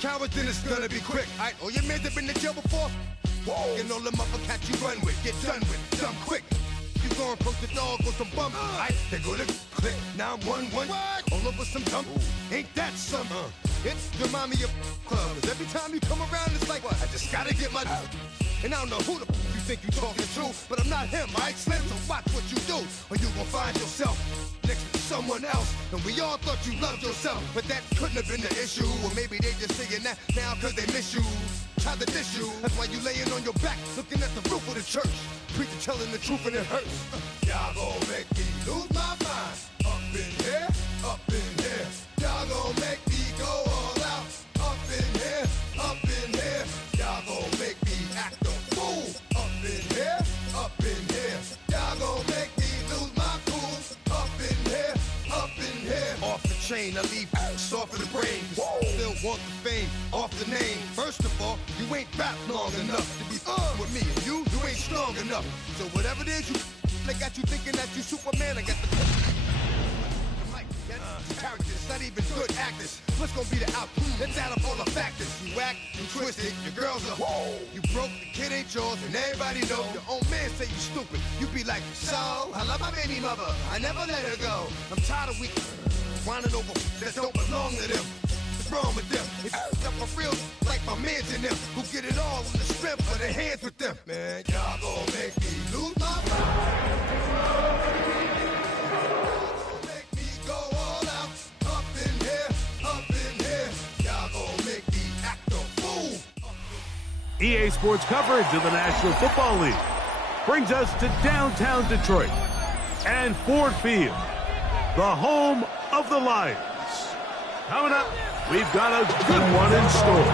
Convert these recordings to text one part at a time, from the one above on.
cowards, then it's gonna be quick. Alright, all your men have been to jail before? Whoa. And all them uppercats you run with, get done with, dumb quick. You go and approach the dog with some bump. Alright, they go to click. 911. All over some dump. Ain't that something? It's remind me of clubs. Every time you come around, it's like, what? I just gotta get my. And I don't know who the you think you talking to, but I'm not him, right? Slim, so watch what you do, or you gon' find yourself next to someone else. And we all thought you loved yourself, but that couldn't have been the issue. Or maybe they just saying that now cause they miss you. Try to diss you, that's why you laying on your back, looking at the roof of the church. Preacher telling the truth and it hurts. Y'all gon' make me lose my mind. Up in here, up in here. Y'all gon' make me go all out. Up in here, up in here. Y'all gon' make me act a fool. Up in here, up in here. Y'all gon' make me lose my cool. Up in here, up in here. Off the chain, I leave soft in the brain. Still want the fame, off the name. First of all, you ain't rap long enough to be with me. And you ain't strong enough. So whatever it is you they got you thinking that you Superman, I got the characters, not even good actors. What's gonna be the outcome? Let's add up all the factors. You whack, you twisted, your girls are you broke, the kid ain't yours, and everybody know. Your own man say you stupid. You be like, so, I love my baby mother, I never let her go. I'm tired of weak whining over that don't belong to them. What's wrong with them? If you up for real, like my mans in them, who get it all on the strength of their hands with them. Man, y'all gon' make me lose my mind. EA Sports coverage of the National Football League brings us to downtown Detroit and Ford Field, the home of the Lions. Coming up, we've got a good one in store.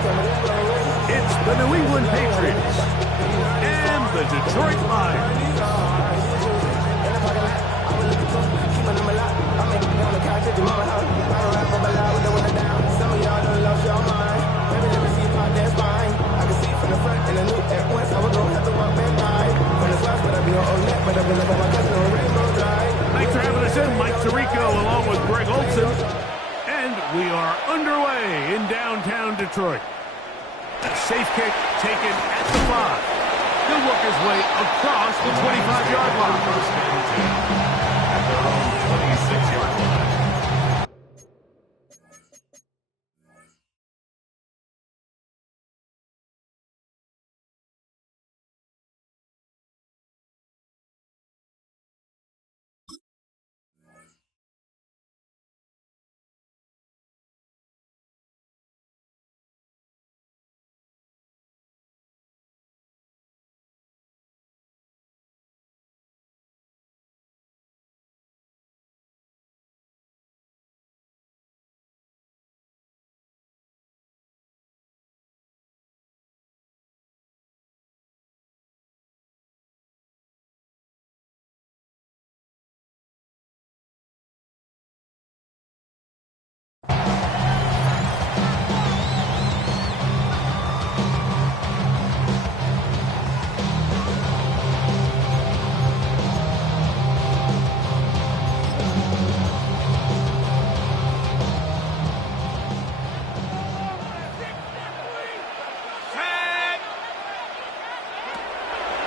It's the New England Patriots and the Detroit Lions. Thanks for having us in, Mike Tirico along with Greg Olson. And we are underway in downtown Detroit. A safe kick taken at the 5. He'll work his way across the 25-yard line. At their own 26-yard line.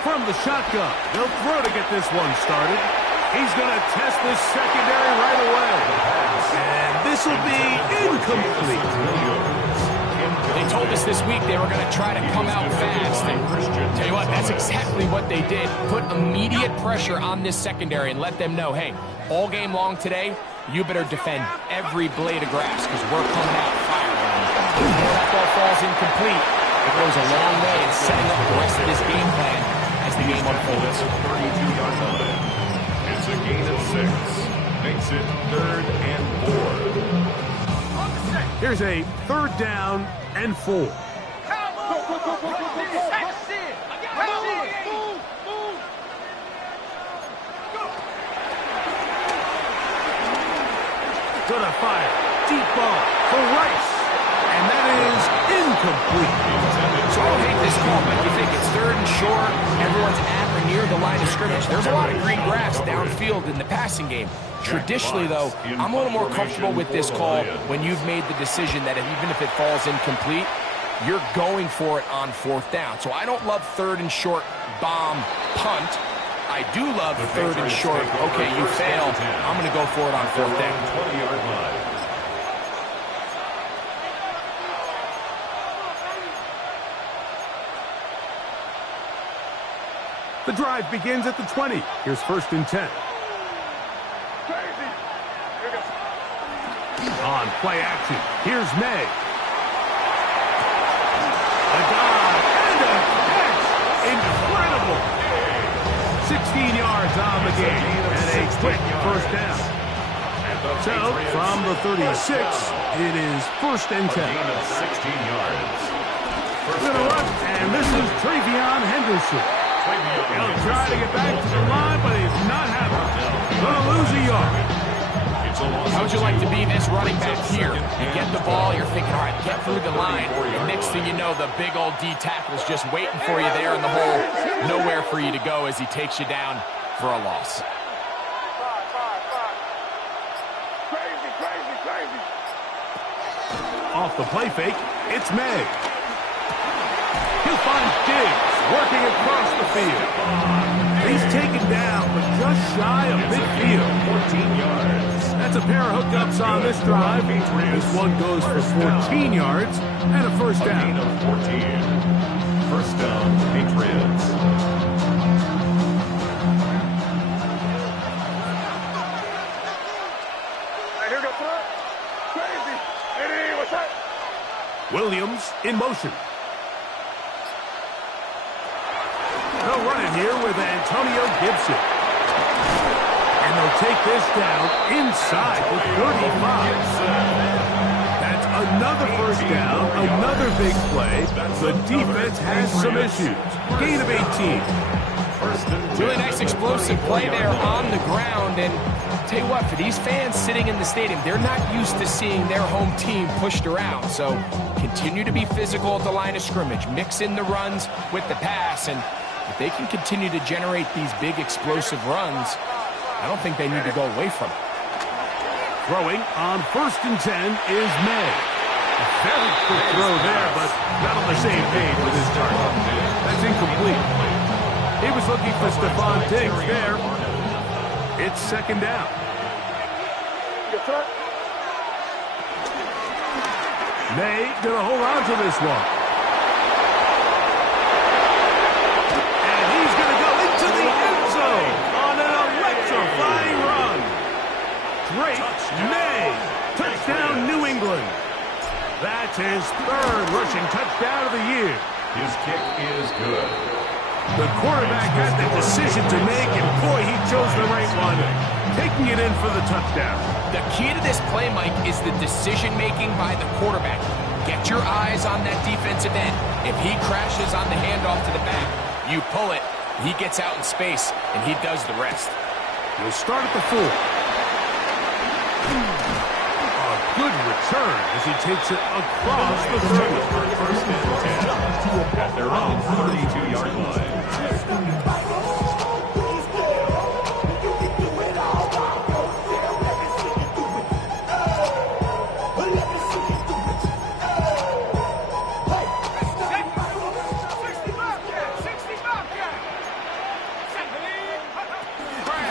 From the shotgun, they'll throw to get this one started. He's going to test this secondary right away. And this will be incomplete. They told us this week they were going to try to come out fast. And tell you what, that's exactly what they did. Put immediate pressure on this secondary and let them know, hey, all game long today, you better defend every blade of grass because we're coming out firing. Before that ball falls incomplete, it goes a long way in setting up the rest of this game plan as the game unfolds. 32-yard line. It's a gain of 6. Makes it 3rd and 4. Here's a 3rd down and 4. Gonna fire. Deep ball for Rice. And that is incomplete. So I don't hate this call, but you think it's third and short, everyone's at or near the line of scrimmage. There's a lot of green grass downfield in the passing game. Traditionally, though, I'm a little more comfortable with this call when you've made the decision that even if it falls incomplete, you're going for it on fourth down. So I don't love third and short bomb punt. I do love third and short, okay, you failed, I'm going to go for it on fourth down. 20-yard line. The drive begins at the 20. Here's first and 10. On play action, here's May. A dive and a catch. Incredible. 16 yards on the game and a quick first down. So from the 36, it is first and 10. Gain of 16 yards. We're going to run, and this is Travion Henderson. He'll try to get back to the line, but he's not having it. Going to lose a yard. How would you like to be this running back here? You get the ball, you're thinking, all right, get through the line. And next thing you know, the big old D tackle's just waiting for you there in the hole. Nowhere for you to go as he takes you down for a loss. Off the play fake, it's May. He'll find Diggs working across the field. He's taken down, but just shy of midfield. 14 yards. That's a pair of hookups on this drive. This one goes for 14 yards and a first down. Gain of 14. First down, Patriots. Williams in motion. They'll run it here with Antonio Gibson. And they'll take this down inside the 35. That's another first down, another big play. The defense has some issues. Gain of 18. Really nice explosive play there on the ground. And tell you what, for these fans sitting in the stadium, they're not used to seeing their home team pushed around. So continue to be physical at the line of scrimmage. Mix in the runs with the pass. And if they can continue to generate these big explosive runs, I don't think they need to go away from it. Throwing on first and 10 is May. A very quick throw there, but not on the same page with his target. That's incomplete. He was looking for Stephon Diggs there. It's second down. May gonna hold on to this one. And he's gonna go into the end zone on an electrifying run. Drake May, touchdown New England. That's his third rushing touchdown of the year. His kick is good. The quarterback had the decision to make, and boy, he chose the right one, taking it in for the touchdown. The key to this play, Mike, is the decision-making by the quarterback. Get your eyes on that defensive end. If he crashes on the handoff to the back, you pull it, he gets out in space, and he does the rest. He'll start at the 4. A good return as he takes it across the 30. First and 10 at their own 32-yard line.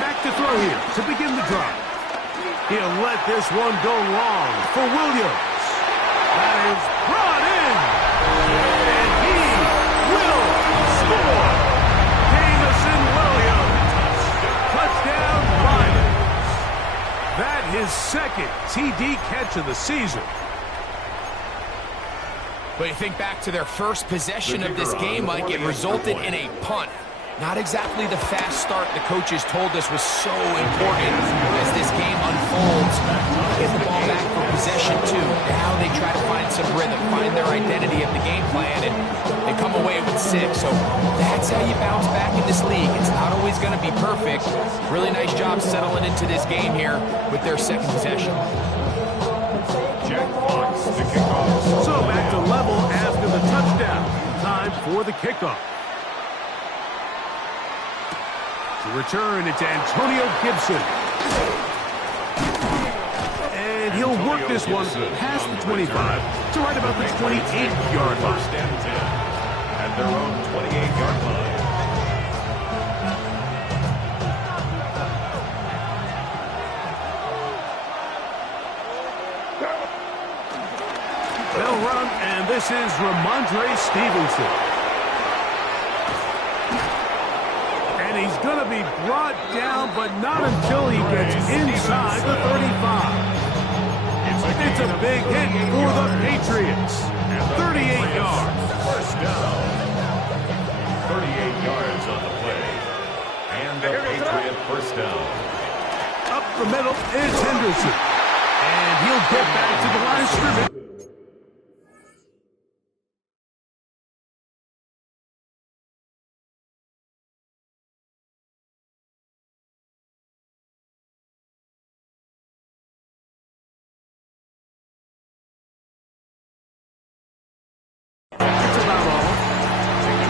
Back to throw here to begin the drive. He'll let this one go long for Williams. That is brought in. And he will score. Jamison Williams. Touchdown Lions. That his second TD catch of the season. But you think back to their first possession of this game, Mike, it resulted in a punt. Not exactly the fast start the coaches told us was so important as this game unfolds. Get the ball back for possession two. Now they try to find some rhythm, find their identity of the game plan, and they come away with 6. So that's how you bounce back in this league. It's not always going to be perfect. Really nice job settling into this game here with their second possession. Jack Fox to kick off. So back to level after the touchdown. Time for the kickoff. To return, it's Antonio Gibson. And he'll work this one past the 25 to right about the 28-yard line. First and 10 at their own 28-yard line. They'll run, and this is Ramondre Stevenson. And he's going to be brought down, but not until he gets inside the 35. It's a big hit for the Patriots. 38 yards. First down. 38 yards on the play. And the Patriot first down. Up the middle is Henderson. And he'll get back to the line of scrimmage.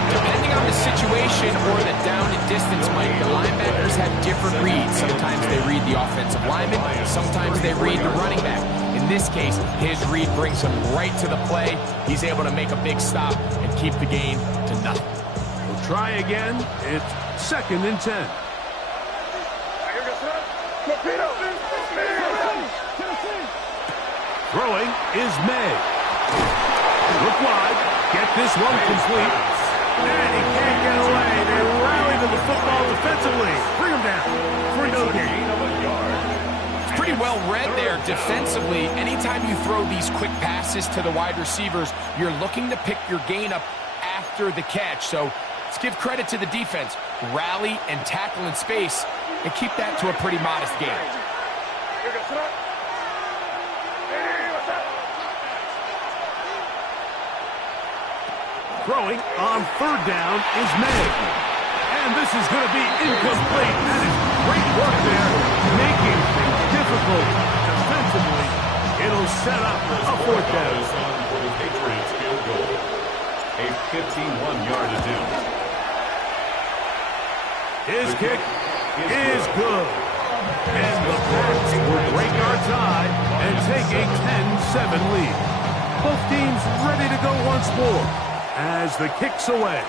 Depending on the situation or the down and distance, Mike, the linebackers have different reads. Sometimes they read the offensive lineman, sometimes they read the running back. In this case, his read brings him right to the play. He's able to make a big stop and keep the gain to nothing. We'll try again. It's 2nd and 10. Throwing is May. Look wide. Get this one complete. And he can't get away. They rally to the football defensively. Bring him down for no gain. It's pretty well read there defensively. Anytime you throw these quick passes to the wide receivers, you're looking to pick your gain up after the catch. So let's give credit to the defense. Rally and tackle in space and keep that to a pretty modest gain. Throwing on 3rd down is May. And this is going to be incomplete. That is great work there, making things difficult defensively. It'll set up a 4th down. For the Patriots field goal. A 51-yard attempt. His kick is good. And the Pats will break our tie and take a 10-7 lead. Both teams ready to go once more as the kick's away.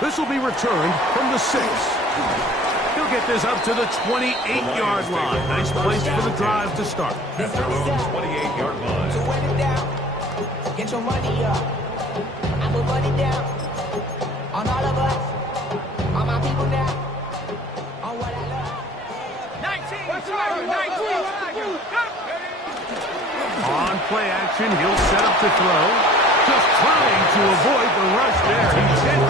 This will be returned from the 6. He'll get this up to the 28-yard line. Nice place for the drive to start. At their own 28-yard line. So wet it down. Get your money up. I put money down. On all of us. On my people now. On what I love. 19. On play action, he'll set up to throw. Just trying to avoid the rush there. He's hit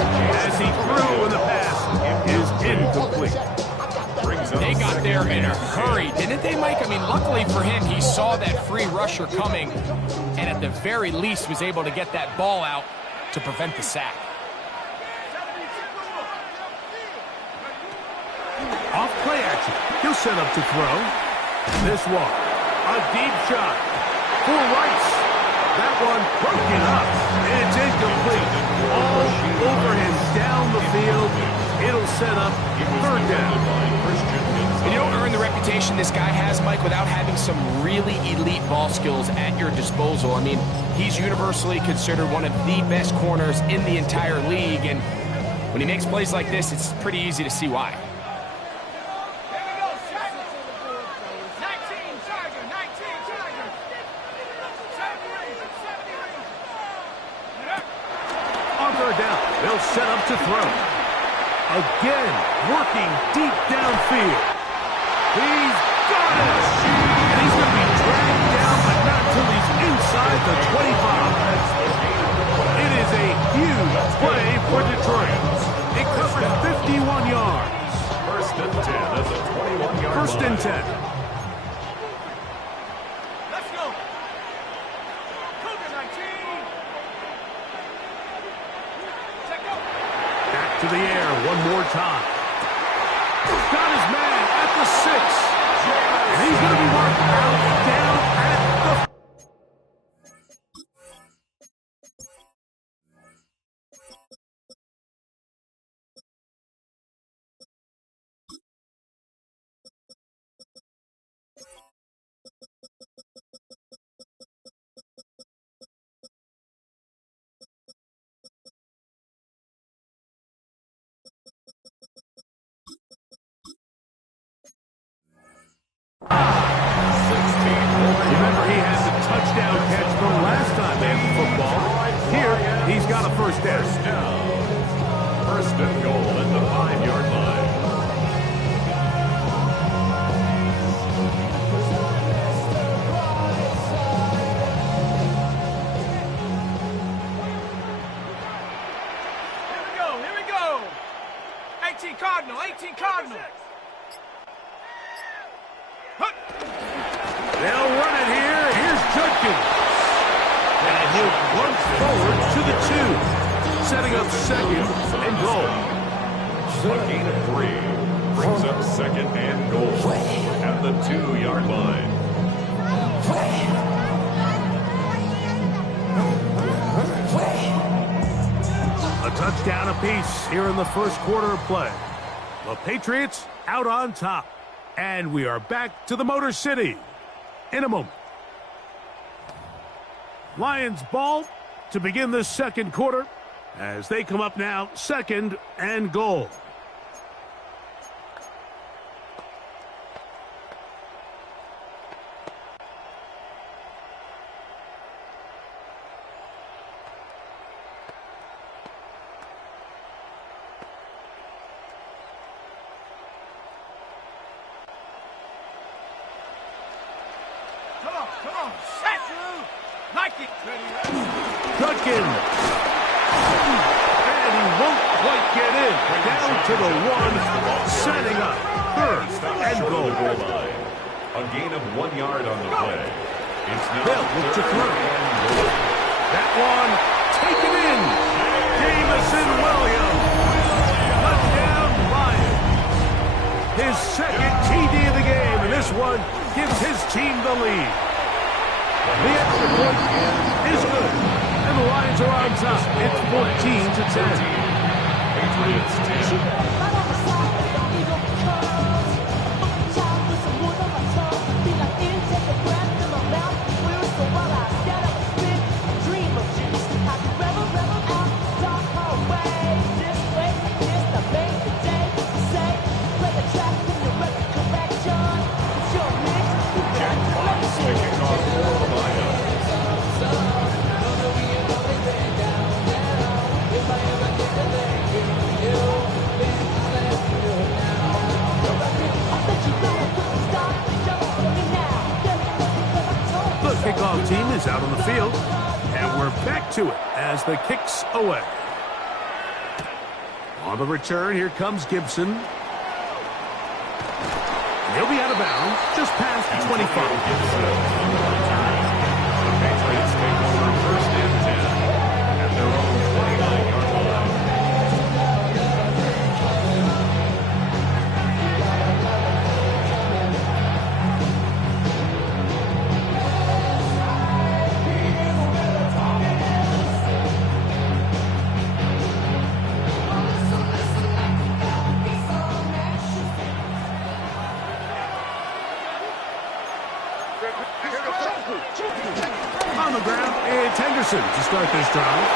as he threw, and the pass is incomplete. They got there in a hurry, didn't they, Mike? I mean, luckily for him, he saw that free rusher coming, and at the very least was able to get that ball out to prevent the sack. Off play action, he'll set up to throw. This one, a deep shot for Rice. That one broken up. It's incomplete. All over him down the field. It'll set up 3rd down. And you don't earn the reputation this guy has, Mike, without having some really elite ball skills at your disposal. I mean, he's universally considered one of the best corners in the entire league, and when he makes plays like this, it's pretty easy to see why. Down. They'll set up to throw. Again, working deep downfield. He's got it! And he's going to be dragged down, but not until he's inside the 25. It is a huge play for Detroit. It covers 51 yards. First and 10 at the 21-yard line. 1st and 10. To the air one more time. Got his man at the 6. And he's going to be marked out down at the Remember, he had the touchdown catch the last time they had football. Here, he's got a first down. First and goal at the 5-yard line. Here we go. 18 Cardinal, 18 Cardinal. They'll run it here. Here's Judkins. And he'll plunge forward to the 2. Setting up second and goal. A gain of 3 brings up second and goal at the 2-yard line. A touchdown apiece here in the first quarter of play. The Patriots out on top. And we are back to the Motor City in a moment. Lions ball to begin the second quarter as they come up now, second and goal. Come on. Set. Like it. Judkins. And he won't quite get in. Down to the 1, setting up third and goal. A gain of 1 yard on the play. It's now They'll look to throw. That one taken in. Jamison Williams. Touchdown Lions. His second TD of the game, and this one gives his team the lead. The extra point is good, and the Lions are on top. It's 14-10. Patriots 10. Kickoff team is out on the field, and we're back to it as the kick's away. On the return, here comes Gibson. He'll be out of bounds just past the 25. The Patriots take over first and 10 at their own 29-yard line. On the ground, it's Henderson to start this drive.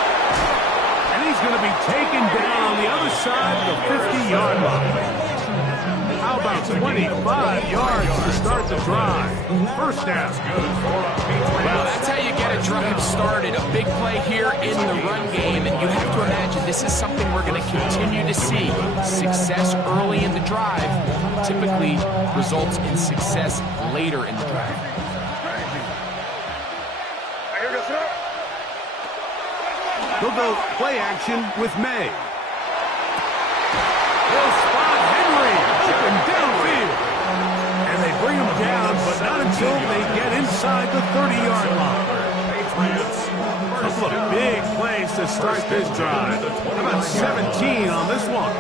And he's going to be taken down on the other side of the 50-yard line. How about 25 yards to start the drive? First down. Well, that's how you get a drive started. A big play here in the run game, and you have to imagine this is something we're going to continue to see. Success early in the drive typically results in success later in the drive. They'll go play action with May. They'll spot Henry open downfield. And they bring him down, but not until they get inside the 30-yard line. A couple of big plays to start this drive. How about 17 on this one?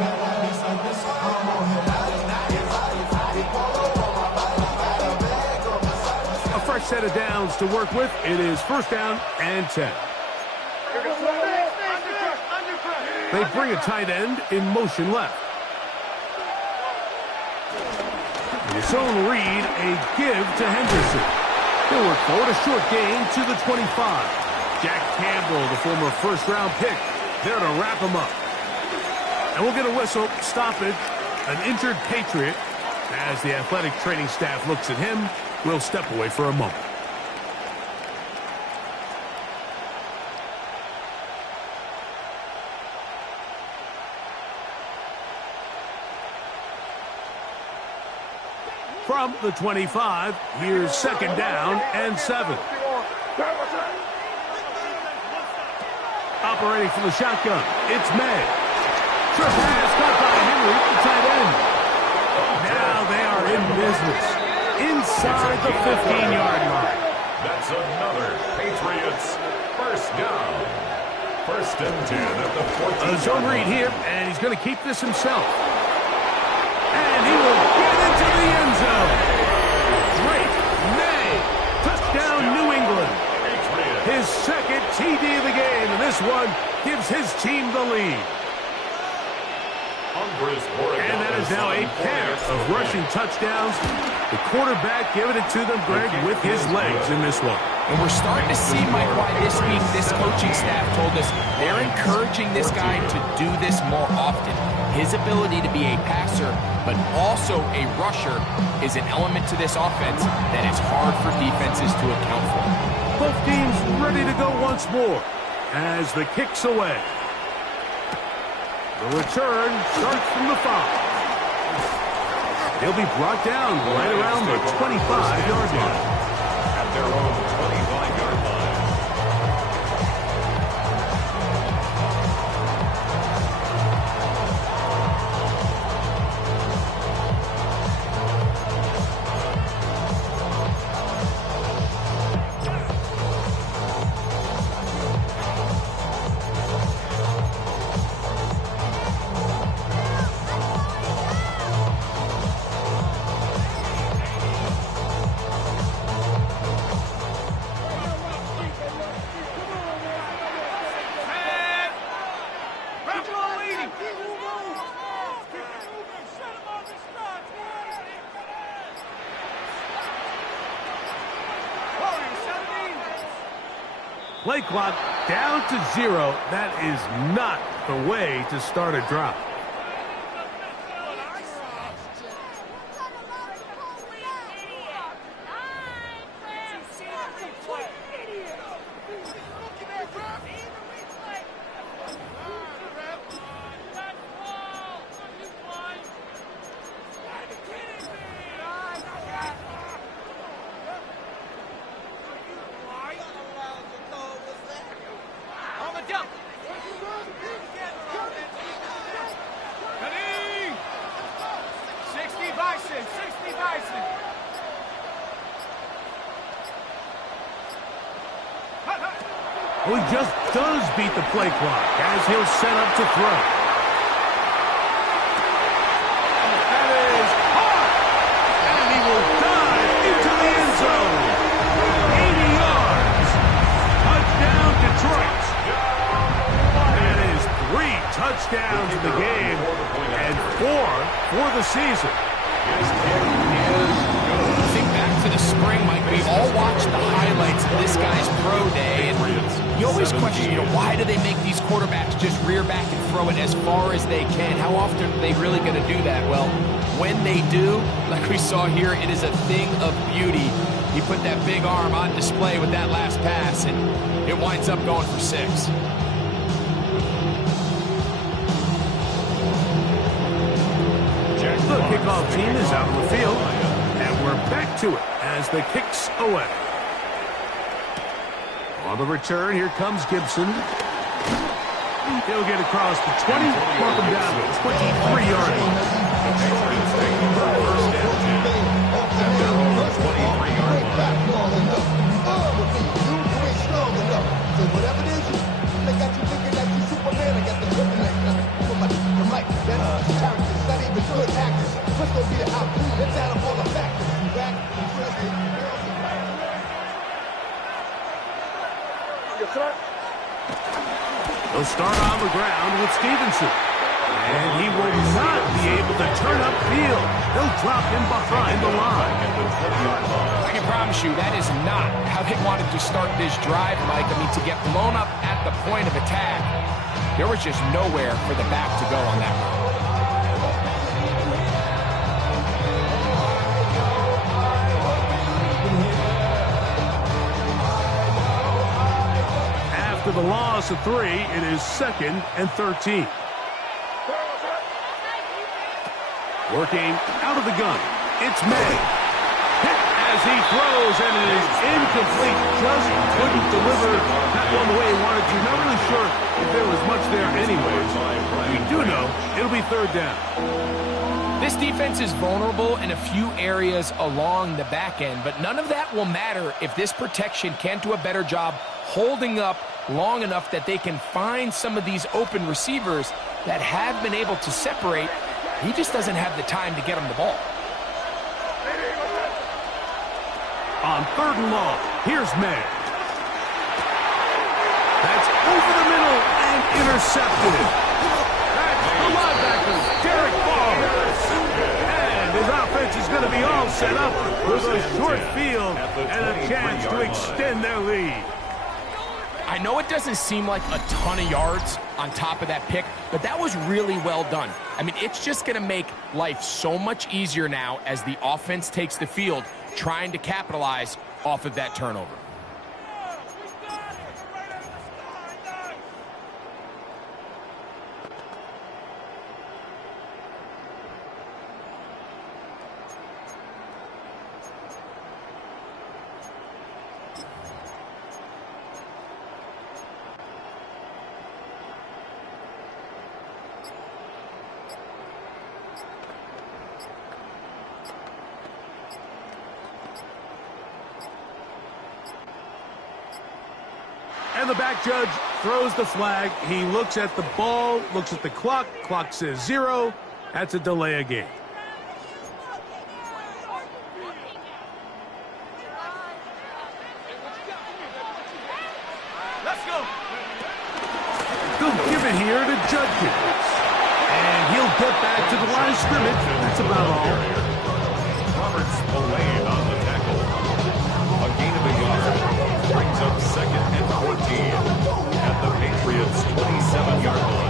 A fresh set of downs to work with. It is first down and 10. They bring a tight end in motion left. In his own read, a give to Henderson. He'll work forward, a short gain to the 25. Jack Campbell, the former first-round pick, there to wrap him up. And we'll get a whistle, stoppage, an injured Patriot, As the athletic training staff looks at him, we'll step away for a moment. From the 25, here's 2nd down and 7. Operating from the shotgun, it's May. Short pass caught by Henry, the tight end. Now they are in business inside the 15-yard line. That's another Patriots first down. 1st and 10 at the 14. A zone read here, and he's going to keep this himself. And he will get into the end zone. Drake May, touchdown New England. His 2nd TD of the game, and this one gives his team the lead. And that is now a pair of rushing touchdowns. The quarterback giving it to them, Greg, with his legs in this one. And we're starting to see, Mike, why this week this coaching staff told us they're encouraging this guy to do this more often. His ability to be a passer, but also a rusher, is an element to this offense that is hard for defenses to account for. Both teams ready to go once more as the kick's away. The return starts from the 5. He'll be brought down right around the 25-yard line. At their own 25-yard line. Play clock down to 0. That is not the way to start a drive. Well, he just does beat the play clock as he'll set up to throw. That is hard. And he will dive into the end zone. 80 yards. Touchdown, Detroit. That is 3 touchdowns in the game and 4 for the season. Think back to the spring, Mike. We all watched the highlights of this guy's pro day, and you always question, why do they make these quarterbacks just rear back and throw it as far as they can? How often are they really going to do that? Well, when they do, like we saw here, it is a thing of beauty. He put that big arm on display with that last pass, and it winds up going for 6. The kickoff team is out on the field, and we're back to it as the kick's away. On the return, here comes Gibson. He'll get across the 20, mark him down to the 23-yard line. Whatever it is, they got you thinking that you Superman. I got the kryptonite. The mic, that's characters, not even good actors. What's gonna be the outcome? Let's add up all the factors. Back, He'll start on the ground with Stevenson. And he will not be able to turn upfield. They'll drop him behind the line. I can promise you that is not how they wanted to start this drive, Mike. I mean, to get blown up at the point of attack, there was just nowhere for the back to go on that one. with a loss of 3, it is 2nd and 13. Working out of the gun, it's May. Hit as he throws, and it is incomplete. Just couldn't deliver that one the way he wanted to. Not really sure if there was much there anyways. We do know it'll be 3rd down. This defense is vulnerable in a few areas along the back end, but none of that will matter if this protection can't do a better job holding up long enough that they can find some of these open receivers that have been able to separate. He just doesn't have the time to get them the ball. On 3rd and long, here's May. That's over the middle and intercepted. That's the linebacker, Derek Barr. And his offense is going to be all set up with a short field and a chance to extend their lead. I know it doesn't seem like a ton of yards on top of that pick, but that was really well done. I mean, it's just going to make life so much easier now as the offense takes the field, trying to capitalize off of that turnover. And the back judge throws the flag. He looks at the ball, looks at the clock. Clock says 0. That's a delay of game. Let's go. They'll give it here to Judkins. And he'll get back to the line of scrimmage. That's about all. Roberts delayed on the tackle. A gain of a yard. Brings up 2nd and 14 at the Patriots' 27-yard line.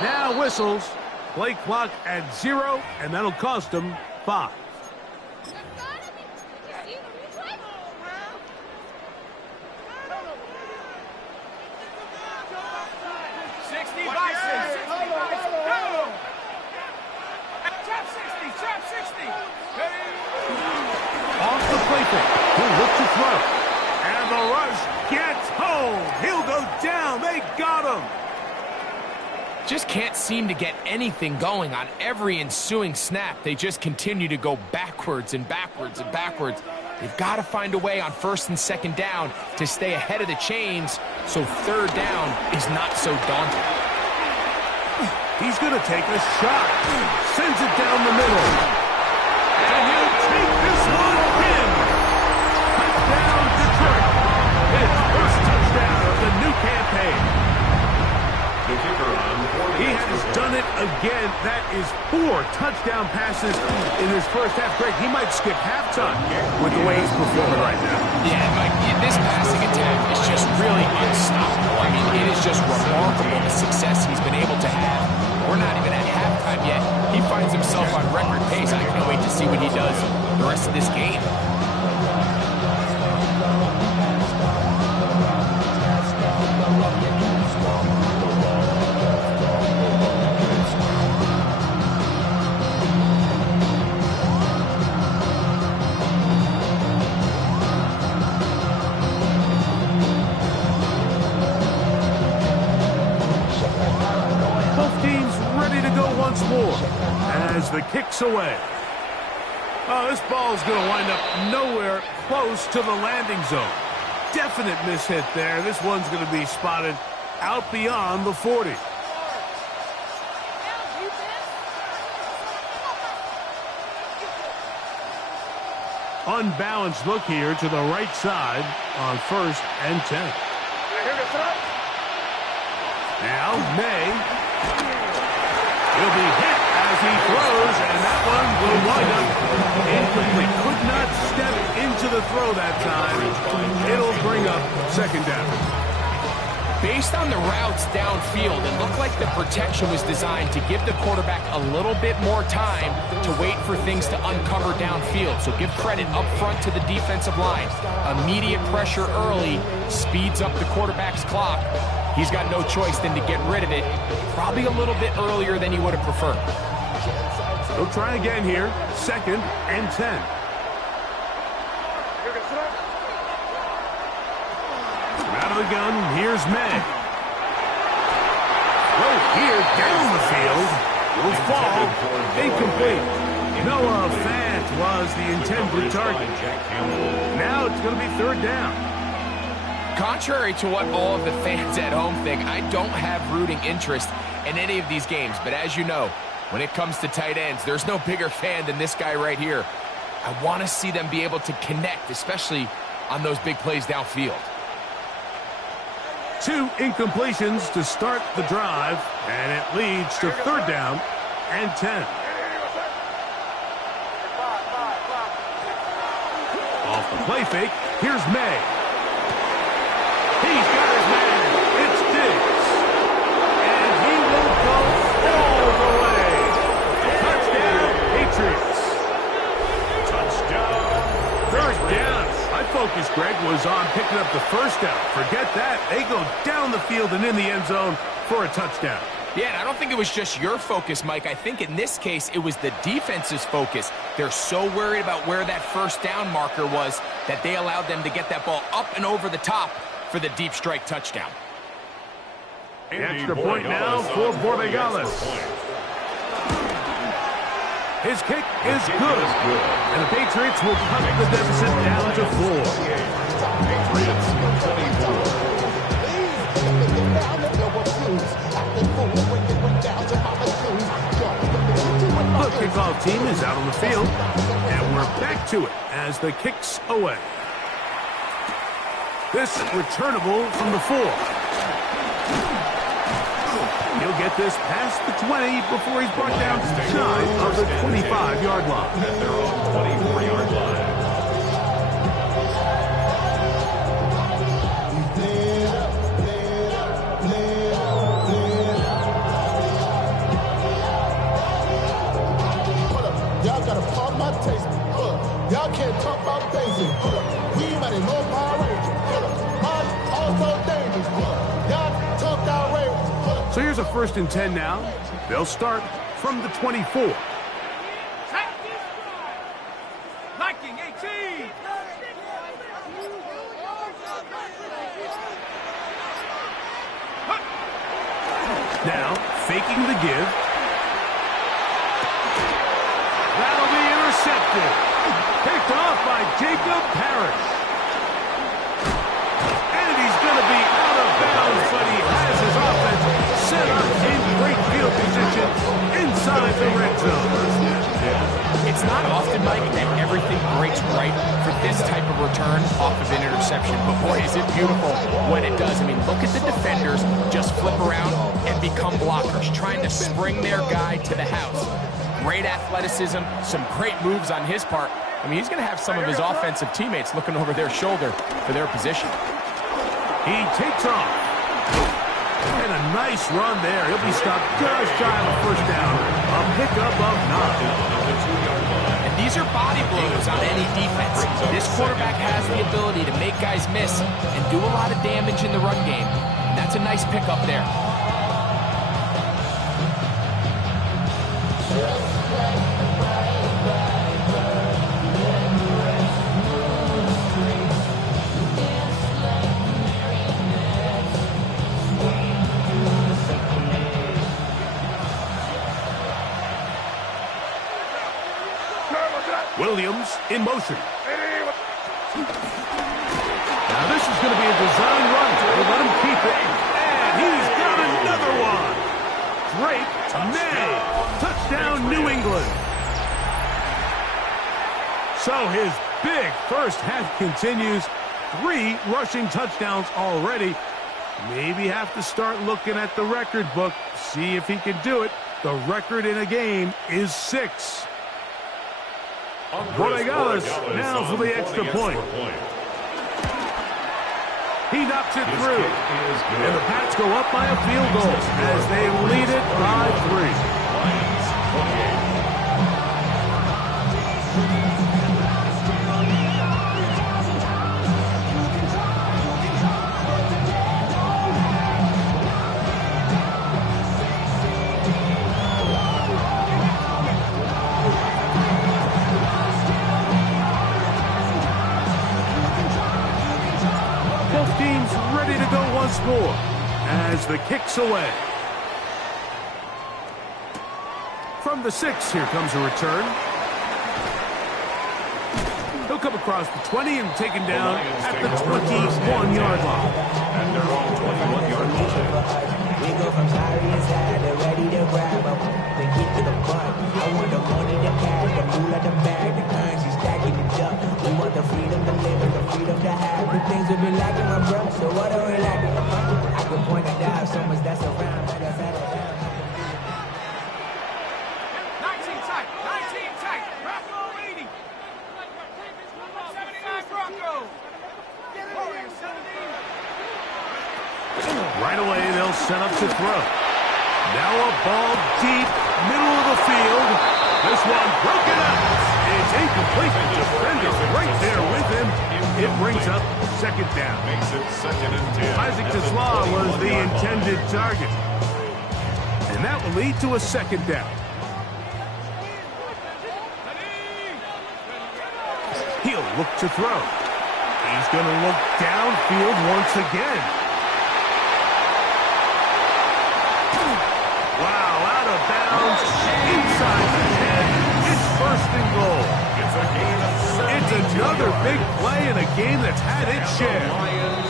Now whistles. Play clock at 0, and that'll cost them 5. Off the play fake. He'll look to throw. And the rush gets home. He'll go down. They got him. Just can't seem to get anything going on every ensuing snap. They just continue to go backwards and backwards and backwards. They've got to find a way on 1st and 2nd down to stay ahead of the chains so 3rd down is not so daunting. He's going to take a shot. Sends it down the middle. And he'll take this one in. Touchdown, Detroit. His first touchdown of the new campaign. The kicker on He has done it again. That is 4 touchdown passes in his first half. Greg, he might skip halftime with the way he's performing right now. Yeah, Mike, this passing attack is just really unstoppable. I mean, it is just remarkable the success he's been able to have. We're not even at halftime yet. He finds himself on record pace. I can't wait to see what he does the rest of this game. As the kick's away. Oh, this ball is going to wind up nowhere close to the landing zone. Definite mishit there. This one's going to be spotted out beyond the 40. Unbalanced look here to the right side on 1st and 10. Now May. He'll be hit as he throws, and that one will wind up incomplete. Could not step into the throw that time. It'll bring up second down. Based on the routes downfield, it looked like the protection was designed to give the quarterback a little bit more time to wait for things to uncover downfield. So give credit up front to the defensive line. Immediate pressure early speeds up the quarterback's clock. He's got no choice than to get rid of it, probably a little bit earlier than he would have preferred. He'll try again here, 2nd and 10. Out of the gun, here's May. Throw here down the field. Will fall. Incomplete. Noah Fant was the intended target. Now it's going to be 3rd down. Contrary to what all of the fans at home think, I don't have rooting interest in any of these games. But as you know, when it comes to tight ends, there's no bigger fan than this guy right here. I want to see them be able to connect, especially on those big plays downfield. 2 incompletions to start the drive, and it leads to 3rd down and 10. Off the play fake, here's May. He's got his man. It's Diggs. And he will go all the way. Touchdown, Patriots. Touchdown. 3rd down. My focus, Greg, was on picking up the 1st down. Forget that. They go down the field and in the end zone for a touchdown. Yeah, and I don't think it was just your focus, Mike. I think in this case, it was the defense's focus. They're so worried about where that 1st down marker was that they allowed them to get that ball up and over the top for the deep strike touchdown. The extra point now for Borregales. His kick is good. And the Patriots will cut the deficit down to 4. Patriots 24. The kickoff team is out on the field. And we're back to it as the kick's away. This returnable from the 4. He'll get this past the 20 before he's brought down shy of the 25-yard line. At their own 24-yard line. Y'all gotta pump my taste. Y'all can't talk about basic. We mighty low power ranger. Mine also dangerous. Y'all talk outrageous. So here's a 1st and 10 now. They'll start from the 24. Liking 18. Now, faking the give. That'll be intercepted. Picked off by Jacob Parrish. And he's going to be out of bounds, but he has his offense set up in great field position inside the red zone. It's not often, Mike, that everything breaks right for this type of return off of an interception. But boy, is it beautiful when it does. I mean, look at the defenders just flip around and become blockers, trying to spring their guy to the house. Great athleticism, some great moves on his part. I mean, he's going to have some of his offensive teammates looking over their shoulder for their position. He takes off. And a nice run there. He'll be stopped just shy of a 1st down. A pickup of 9. And these are body blows on any defense. This quarterback has the ability to make guys miss and do a lot of damage in the run game. And that's a nice pickup there. Williams in motion. Now this is going to be a design run. They'll let him keep it. And he's got another one. Drake May. Touchdown, New England. So his big first half continues. 3 rushing touchdowns already. Maybe have to start looking at the record book, see if he can do it. The record in a game is 6. Borregales now for the extra point. He knocks it through. And the Pats go up by a field goal as they lead it by 3. Lions 28. Both teams ready to go once more as the kick's away. From the 6, here comes a return. He'll come across the 20 and taken down at the 21-yard line. At their own 21-yard line. We go from sorry inside to ready to grab them. Then get to the front. I want the money, the cash, the moolah, the bag, the currency stacking it up. We want the freedom to live and the freedom to have. The things we've been lacking, my bro. So what are we lacking? I can point and dive so much that's around. Like I said, 19 tight. 19 tight. Bravo 80. 79 Broncos. Warriors 17. Right away, they'll set up to throw. Now a ball deep, middle of the field. This one broken up. It's incomplete. The defender right there with him. It brings up 2nd down. Makes it 2nd and 10. Isaac Tesla was the intended target. And that will lead to a 2nd down. He'll look to throw. He's going to look downfield once again. Wow, out of bounds, inside the 10. It's 1st and goal. It's a gain of 7. It's another big play in a game that's had its share.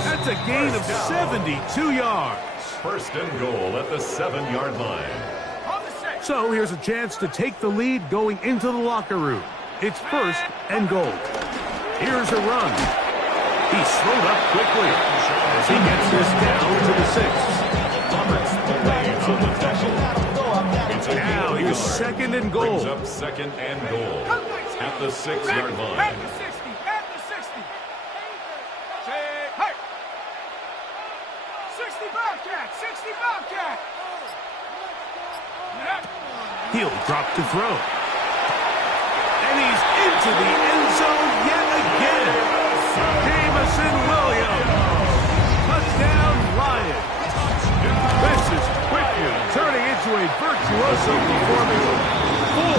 That's a gain of 72 yards. 1st and goal at the 7-yard line. So here's a chance to take the lead going into the locker room. It's 1st and goal. Here's a run. He's slowed up quickly as he gets this down to the 6. Now here's 2nd and goal. Brings up 2nd and goal at the 6-yard line. At the 60. At the 60. Hey. 60 Bobcat. 60 Bobcat. He'll drop to throw. And he's into the end zone yet again. Jameson Williams. Touchdown, Lions. This is quickly turning into a virtuoso performance. 4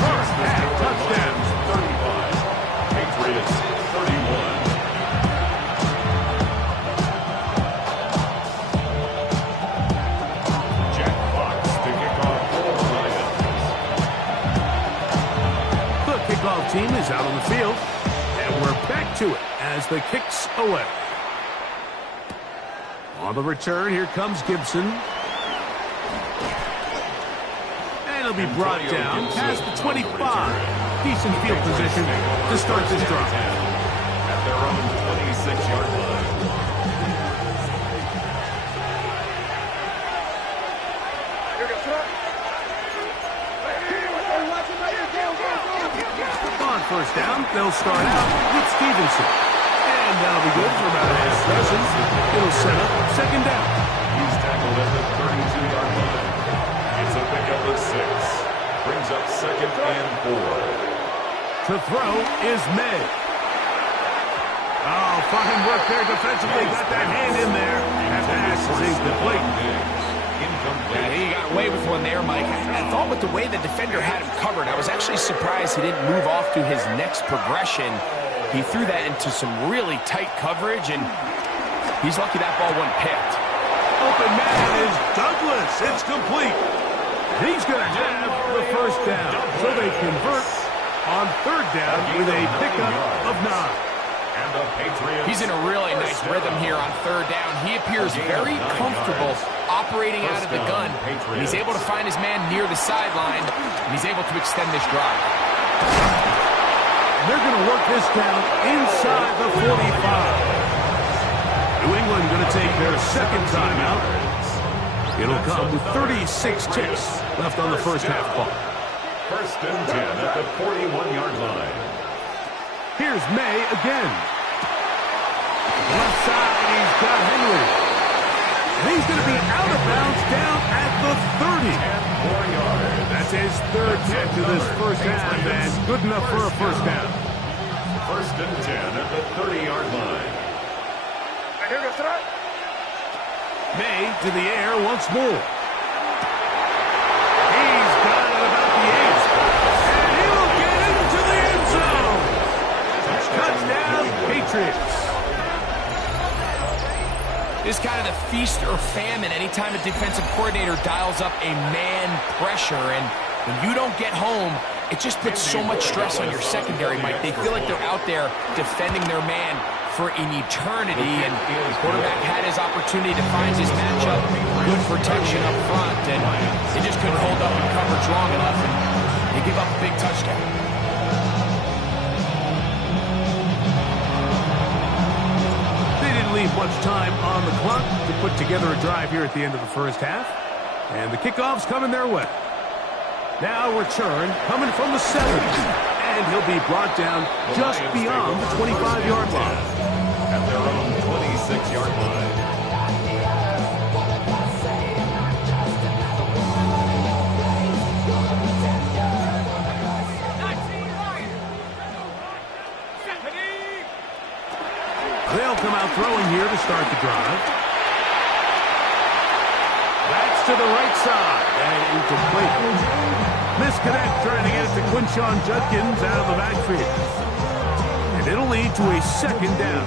first-half touchdowns. 35. Patriots 31. Jack Fox to kick off for the Lions. The kickoff team is out on the field. And we're back to it as the kick's away. On the return, here comes Gibson. And he'll be brought down past the 25. Decent field position to start this drive. At their own 26-yard line. On 1st down, they'll start out with Stevenson. And that'll be good for about a half dozen. It'll set up 2nd down. He's tackled at the 32-yard line. It's a pickup of 6. Brings up 2nd and 4. To throw is May. Oh, fine work there defensively. Got that hand in there. That pass is incomplete. Yeah, he got away with one there, Mike. I thought with the way the defender had him covered, I was actually surprised he didn't move off to his next progression. He threw that into some really tight coverage, and he's lucky that ball wasn't picked. Open man is Douglas. It's complete. He's going to have the 1st down. So they convert on 3rd down with a pickup of 9. And the Patriots. He's in a really nice rhythm here on 3rd down. He appears very comfortable operating out of the gun. And he's able to find his man near the sideline, and he's able to extend this drive. They're going to work this down inside the 45. New England going to take their second timeout. It'll come with 36 ticks left on the first half clock. First and 10 at the 41-yard line. Here's May again. Left side, he's got Henry. And he's going to be out of bounds down at the 30. 4 yards. That's his third catch of this first half, and good enough for a first down. First and 10 at the 30-yard line. May to the air once more. He's got it about the 8. And he'll get into the end zone. Touchdown, Patriots. This is kind of the feast or famine anytime a defensive coordinator dials up a man pressure. And when you don't get home, it just puts so much stress on your secondary, Mike. They feel like they're out there defending their man for an eternity, and the quarterback had his opportunity to find his matchup, good protection up front, and he just couldn't hold up in coverage long enough, and they give up a big touchdown. They didn't leave much time on the clock to put together a drive here at the end of the first half, and the kickoff's coming their way. Now return coming from the 7, and he'll be brought down just beyond the 25-yard line. At their own 26-yard line. They'll come out throwing here to start the drive. That's to the right side, and incomplete. Misconnect trying to get it to Quinshon Judkins out of the backfield. And it'll lead to a second down.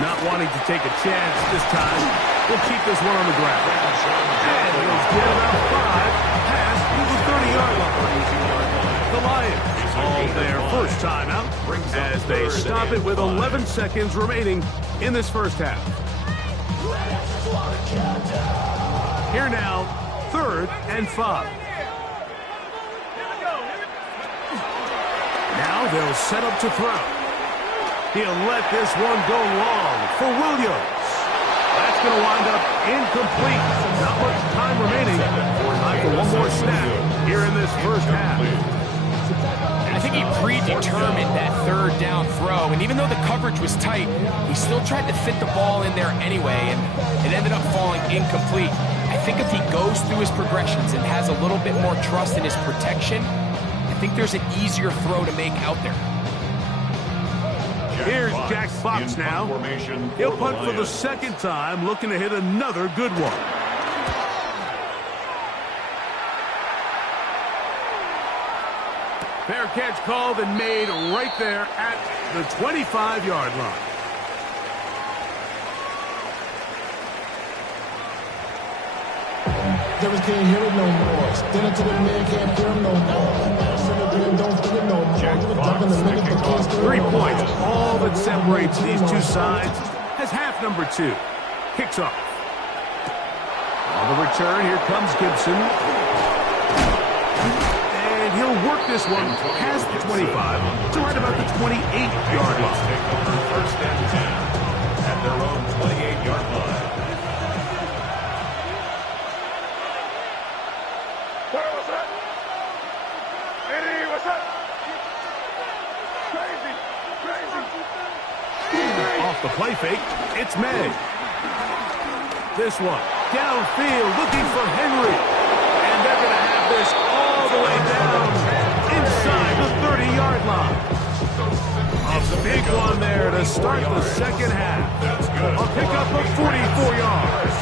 Not wanting to take a chance this time, we'll keep this one on the ground. And he'll get about 5 past the 30-yard line. The Lions all their first time out as they stop it with 11 seconds remaining in this first half. Here now, 3rd and 5. Now they'll set up to throw. He'll let this one go long for Williams. That's going to wind up incomplete. Not much time remaining. Time for one more snap here in this first half. I think he predetermined that 3rd down throw, and even though the coverage was tight, he still tried to fit the ball in there anyway, and it ended up falling incomplete. I think if he goes through his progressions and has a little bit more trust in his protection, I think there's an easier throw to make out there. Here's Jack Fox now. He'll punt for the second time, looking to hit another good one. Fair catch called and made right there at the 25-yard line. Devils can't hear it no more. Stand up to the man, can't hear him no more. Celebrating, don't feel it no more. Duck in the minute, they can't steal 3 no more. points, all that separates these two sides, as half number 2 kicks off. On the return, here comes Gibson. And he'll work this one past the 25 to right about the 28-yard line. First and 10 at their own 28-yard line. Off the play fake, it's May. This one, downfield, looking for Henry. And they're going to have this all the way down inside the 30-yard line. A big one there to start the second half. A pickup of 44 yards.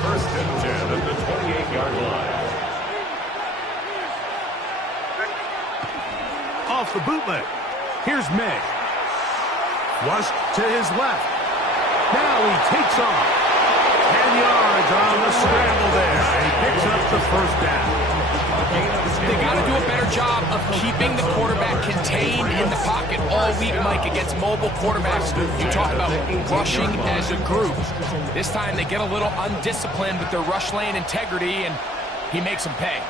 First and 10 at the 28-yard line. Off the bootleg, here's May. Rushed to his left. Now he takes off. 10 yards on the scramble there. And he picks up the first down. They got to do a better job of keeping the quarterback contained in the pocket all week, Mike, against mobile quarterbacks. You talk about rushing as a group. This time they get a little undisciplined with their rush lane integrity, and he makes them pay.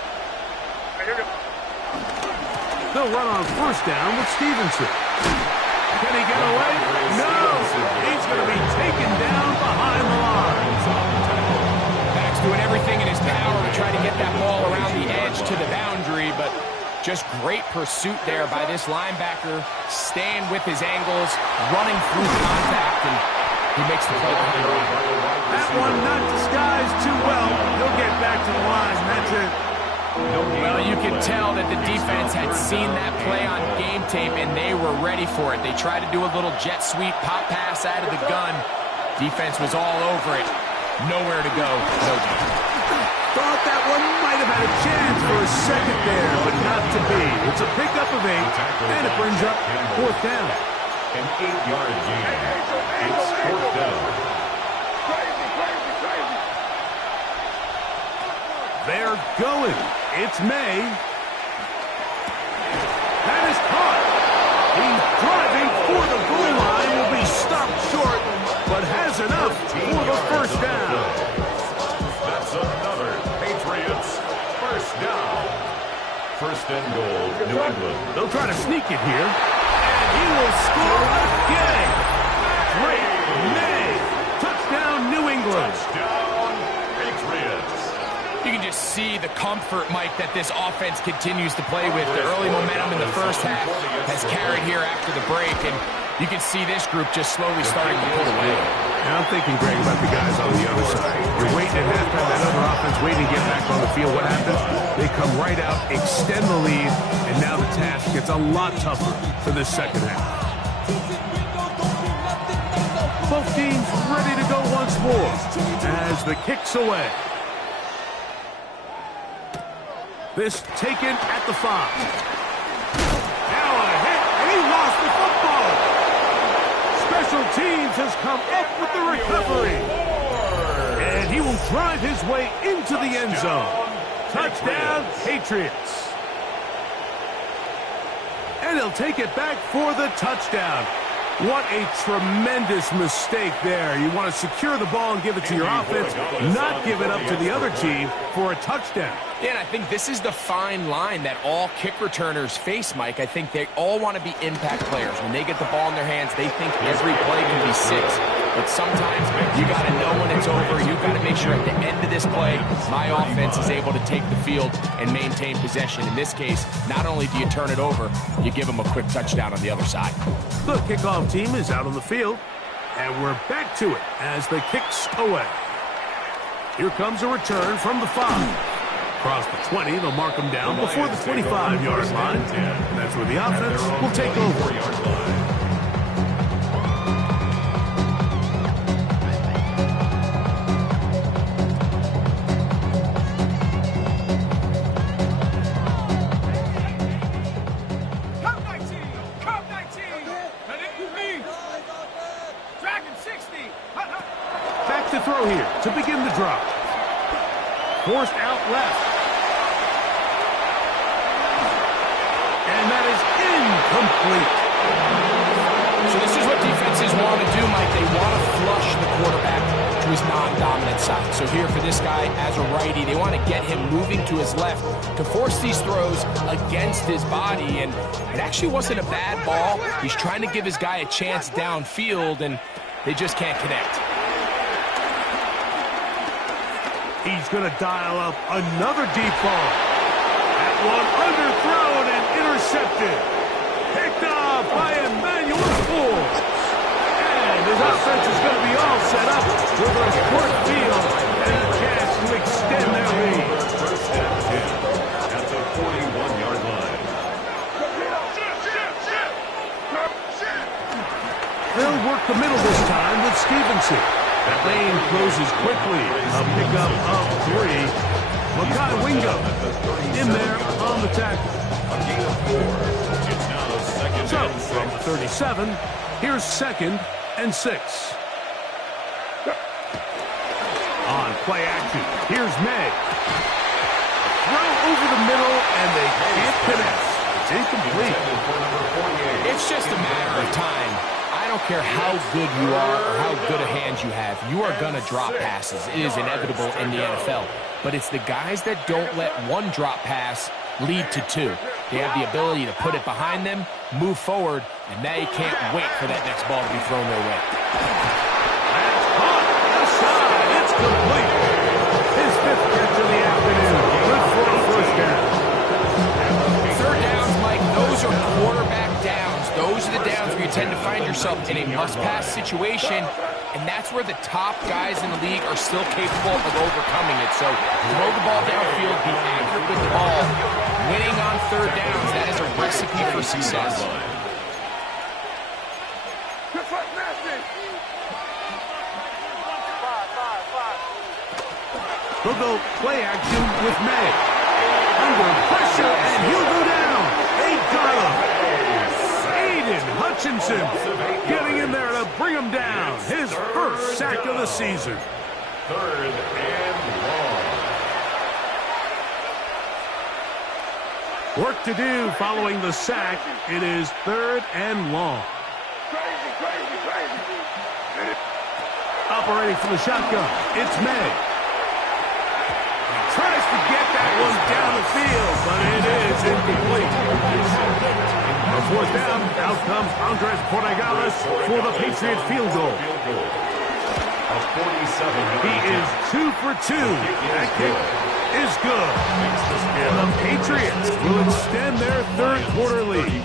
They'll run on first down with Stevenson. Can he get away? No! He's going to be taken down behind the line. Max doing everything in his power to try to get that ball around the edge to the boundary, but just great pursuit there by this linebacker, staying with his angles, running through contact, and he makes the play behind the line. That one not disguised too well. He'll get back to the line, and that's it. Well, you can tell that the defense had seen that play on game tape, and they were ready for it. They tried to do a little jet sweep, pop pass out of the gun. Defense was all over it. Nowhere to go, no deep. Thought that one might have had a chance for a second there, but not to be. It's a pickup of 8, and it brings up fourth down. An 8-yard gain. It's fourth down. They're going. It's May. That is caught. He's driving for the goal line. Will be stopped short, but has enough for the first down. That's another Patriots first down. First and goal, New England. They'll try to sneak it here, and he will score again. Great May. Touchdown, New England. Touchdown, Patriots. You can just see the comfort, Mike, that this offense continues to play with. The early momentum in the first half has carried here after the break, and you can see this group just slowly starting to pull away. And I'm thinking, Greg, about the guys on the other side. You're waiting at halftime, that other offense waiting to get back on the field. What happens? They come right out, extend the lead, and now the task gets a lot tougher for this second half. Both teams ready to go once more as the kick's away. This taken at the 5. Now a hit, and he lost the football. Special teams has come up with the recovery. And he will drive his way into the end zone. Touchdown, Patriots. And he'll take it back for the touchdown. What a tremendous mistake there. You want to secure the ball and give it to your offense, not give it up to the other team for a touchdown. Yeah, and I think this is the fine line that all kick returners face, Mike. I think they all want to be impact players. When they get the ball in their hands, they think every play can be 6. But sometimes you got to know when it's over. You've got to make sure at the end of this play, my offense is able to take the field and maintain possession. In this case, not only do you turn it over, you give them a quick touchdown on the other side. The kickoff team is out on the field, and we're back to it as the kick's away. Here comes a return from the 5. Across the 20, they'll mark them down before the 25-yard line. That's where the offense will take over. Back to throw here to begin the drive. Forced out left. And that is incomplete. So this is what defenses want to do, Mike. They want to flush the quarterback to his non-dominant side. So here for this guy, as a righty, they want to get him moving to his left to force these throws against his body. And it actually wasn't a bad ball. He's trying to give his guy a chance downfield, and they just can't connect. He's going to dial up another deep ball. That one underthrown and intercepted. Picked off by Emmanuel Forbes. And his offense is going to be all set up with a short field and a chance to extend their lead. First and 10 at the 41-yard line. They'll work the middle this time with Stevenson. That lane closes quickly. A pickup of 3. Makai Wingo in there on the tackle. A gain of 4. It's now second So, and from 37, here's 2nd and 6. On play action, here's May. Throw over the middle, and they can't connect. It's incomplete. It's just a matter of time. I don't care how good you are or how good a hand you have. You are going to drop passes. It is inevitable in the NFL. But it's the guys that don't let one drop pass lead to 2. They have the ability to put it behind them, move forward, and they can't wait for that next ball to be thrown their way. That's caught. Aside. It's complete. His 5th catch of the afternoon. Good for a first down. Third downs, Mike, those are quarterback downs. Those are the downs where you tend to find yourself in a must-pass situation, and that's where the top guys in the league are still capable of overcoming it. So throw the ball downfield, be accurate with the ball. Winning on third downs, that is a recipe for success. They'll go play action with May. Under pressure, and he'll go down. They got him. Aiden Hutchinson getting in there to bring him down. His first sack of the season. 3rd and long. Work to do following the sack. It is 3rd and long. Operating from the shotgun, it's May. Tries to get that one down the field, but it is incomplete. On 4th down, out comes Andres Portagales for the Patriot field goal. He is 2 for 2. That kick is good. And the Patriots will extend their 3rd quarter lead.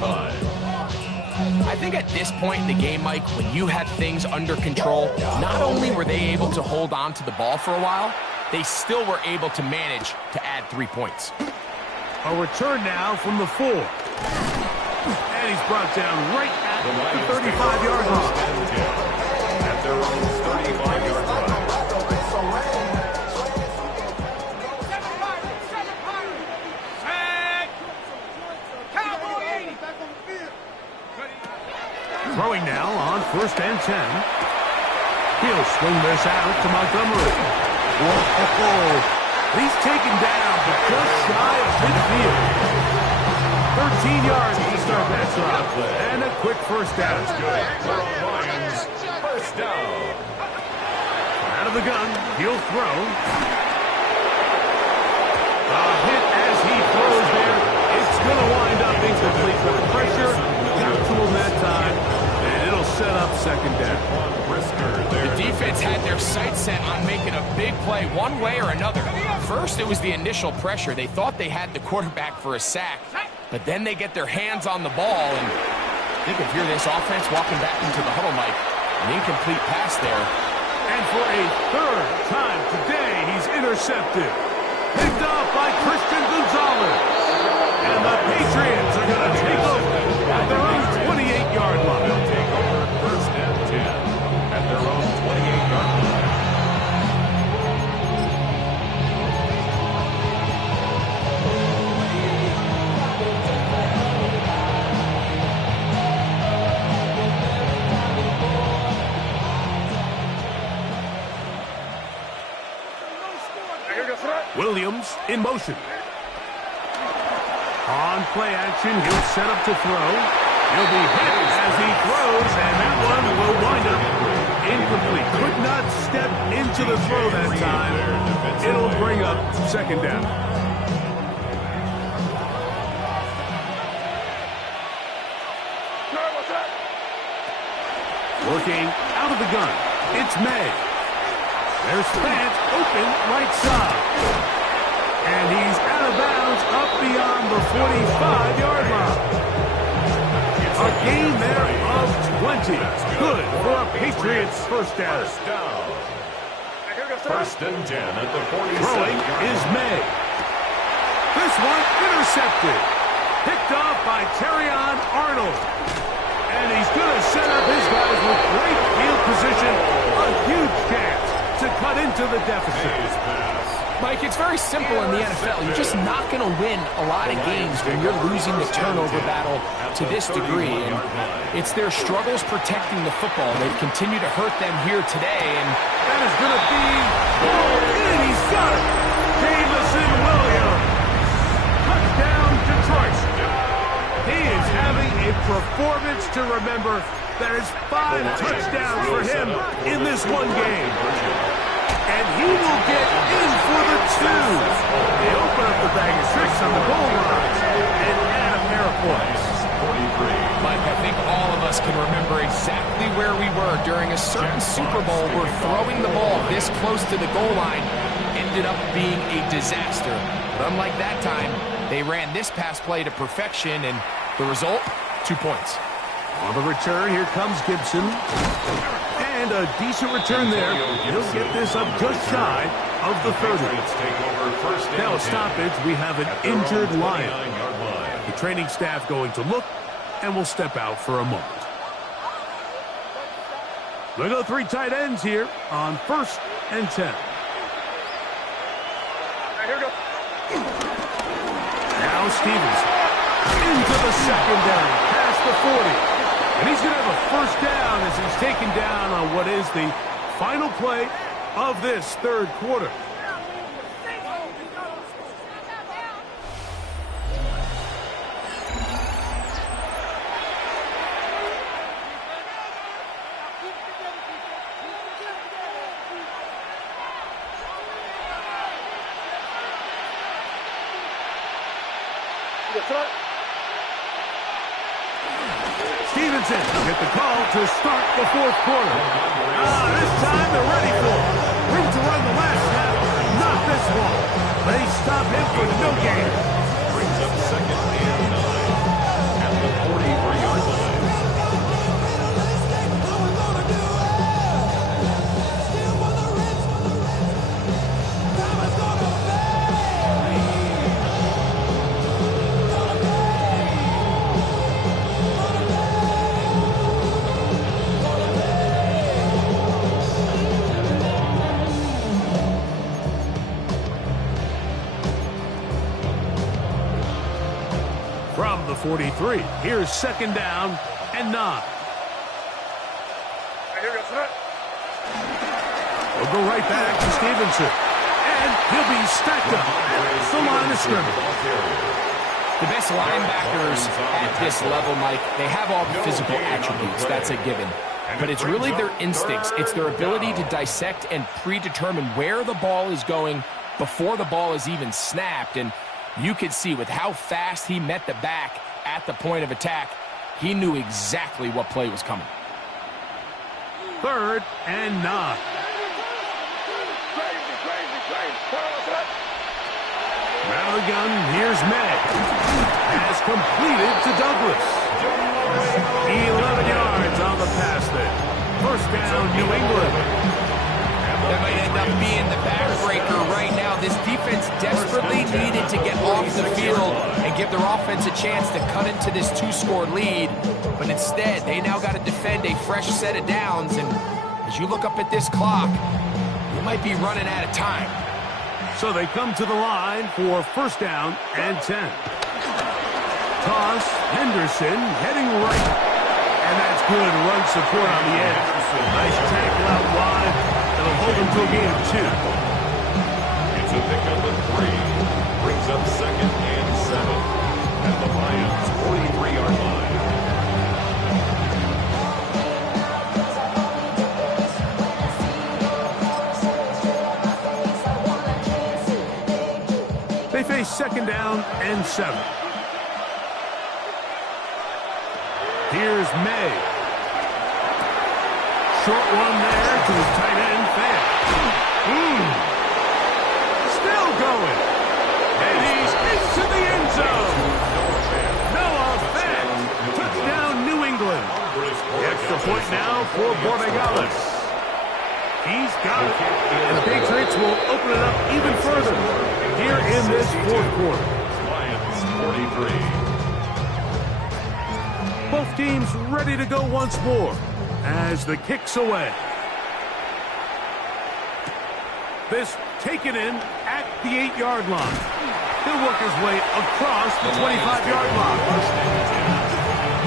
I think at this point in the game, Mike, when you had things under control, not only were they able to hold on to the ball for a while, they still were able to manage to add 3 points. A return now from the 4. And he's brought down right at the 35-yard line. At their own 35-yard line. Throwing now on 1st and 10. He'll swing this out to Montgomery. Whoa. He's taken down, but just shy of midfield. 13 yards to start that drive. And a quick first down. Lions, first down. Out of the gun, he'll throw. A hit as he throws there. It's going to wind up incomplete with the pressure. Got to him that time, and it'll set up 2nd down. The defense had their sights set on making a big play one way or another. First, it was the initial pressure. They thought they had the quarterback for a sack, but then they get their hands on the ball, and you can hear this offense walking back into the huddle, Mike. An incomplete pass there. And for a 3rd time today, he's intercepted. Picked off by Christian Gonzalez. And the Patriots are going to take over at their own 28-yard line. They'll take over 1st and 10 at their own 28-yard line. Williams in motion. On play action, he'll set up to throw. He'll be hit as he throws, and that one will wind up incomplete. Could not step into the throw that time. It'll bring up 2nd down. Working out of the gun, it's May. There's Fant open right side. And he's out of bounds up beyond the 45-yard line. A gain there of 20. Good for a Patriots first down. 1st and 10 at the 47. Throwing is May. This one intercepted. Picked off by Terrion Arnold. And he's going to set up his guys with great field position. A huge chance to cut into the deficit. Mike, it's very simple in the NFL. You're just not going to win a lot of games when you're losing the turnover battle to this degree. And it's their struggles protecting the football. They've continued to hurt them here today. And that is going to be... And he's got it! Jameson Williams. Touchdown, Detroit. He is having a performance to remember. That is 5 touchdowns for him in this one game. And he will get in for the 2. They open up the bag of tricks on the goal line. points. Mike, I think all of us can remember exactly where we were during a certain Super Bowl where throwing the ball this close to the goal line ended up being a disaster. But unlike that time, they ran this pass play to perfection, and the result, 2 points. On the return, here comes Gibson. And a decent return there. He'll get this up just shy of the 30. Now a stoppage, we have an injured Lion. The training staff going to look, and will step out for a moment. They go 3 tight ends here on 1st and 10. Here we go. Now Stevens into the secondary, past the 40. And he's going to have a first down as he's taken down on what is the final play of this third quarter. Stevenson get the call to start the fourth quarter. This time they're ready for it. Room to run the last snap, not this one. They stop him for no gain. Brings up 2nd and 9 at the 43-yard line. From the 43, here's 2nd down and 9. We'll go right back to Stevenson. And he'll be stacked up at the line of scrimmage. The best linebackers at this level, Mike, they have all the physical attributes. That's a given. But it's really their instincts. It's their ability to dissect and predetermine where the ball is going before the ball is even snapped. And you could see with how fast he met the back at the point of attack, he knew exactly what play was coming. 3rd and 9. Out of the gun, here's May. Has completed to Douglas. 11 yards on the pass there. First down, New England. That might end up being the backbreaker right now. This defense desperately needed to get off the field and give their offense a chance to cut into this 2-score lead. But instead, they now got to defend a fresh set of downs. And as you look up at this clock, you might be running out of time. So they come to the line for 1st down and 10. Toss, Henderson heading right. And that's good run support on the edge. Nice tackle out wide. That'll hold him to a gain of 2. It's a pickup of 3. Brings up 2nd and 7 at the Lions' 43-yard line. They face 2nd down and 7. Here's May. Short one there to his tight end, Fan. Still going. And he's into the end zone. Noah Fant. Touchdown, New England. The extra point now for Borregales. He's got it. And the Patriots will open it up even further here in this fourth quarter. Lions 43. Both teams ready to go once more as the kick's away. This taken in at the 8-yard line. He'll work his way across the 25-yard line.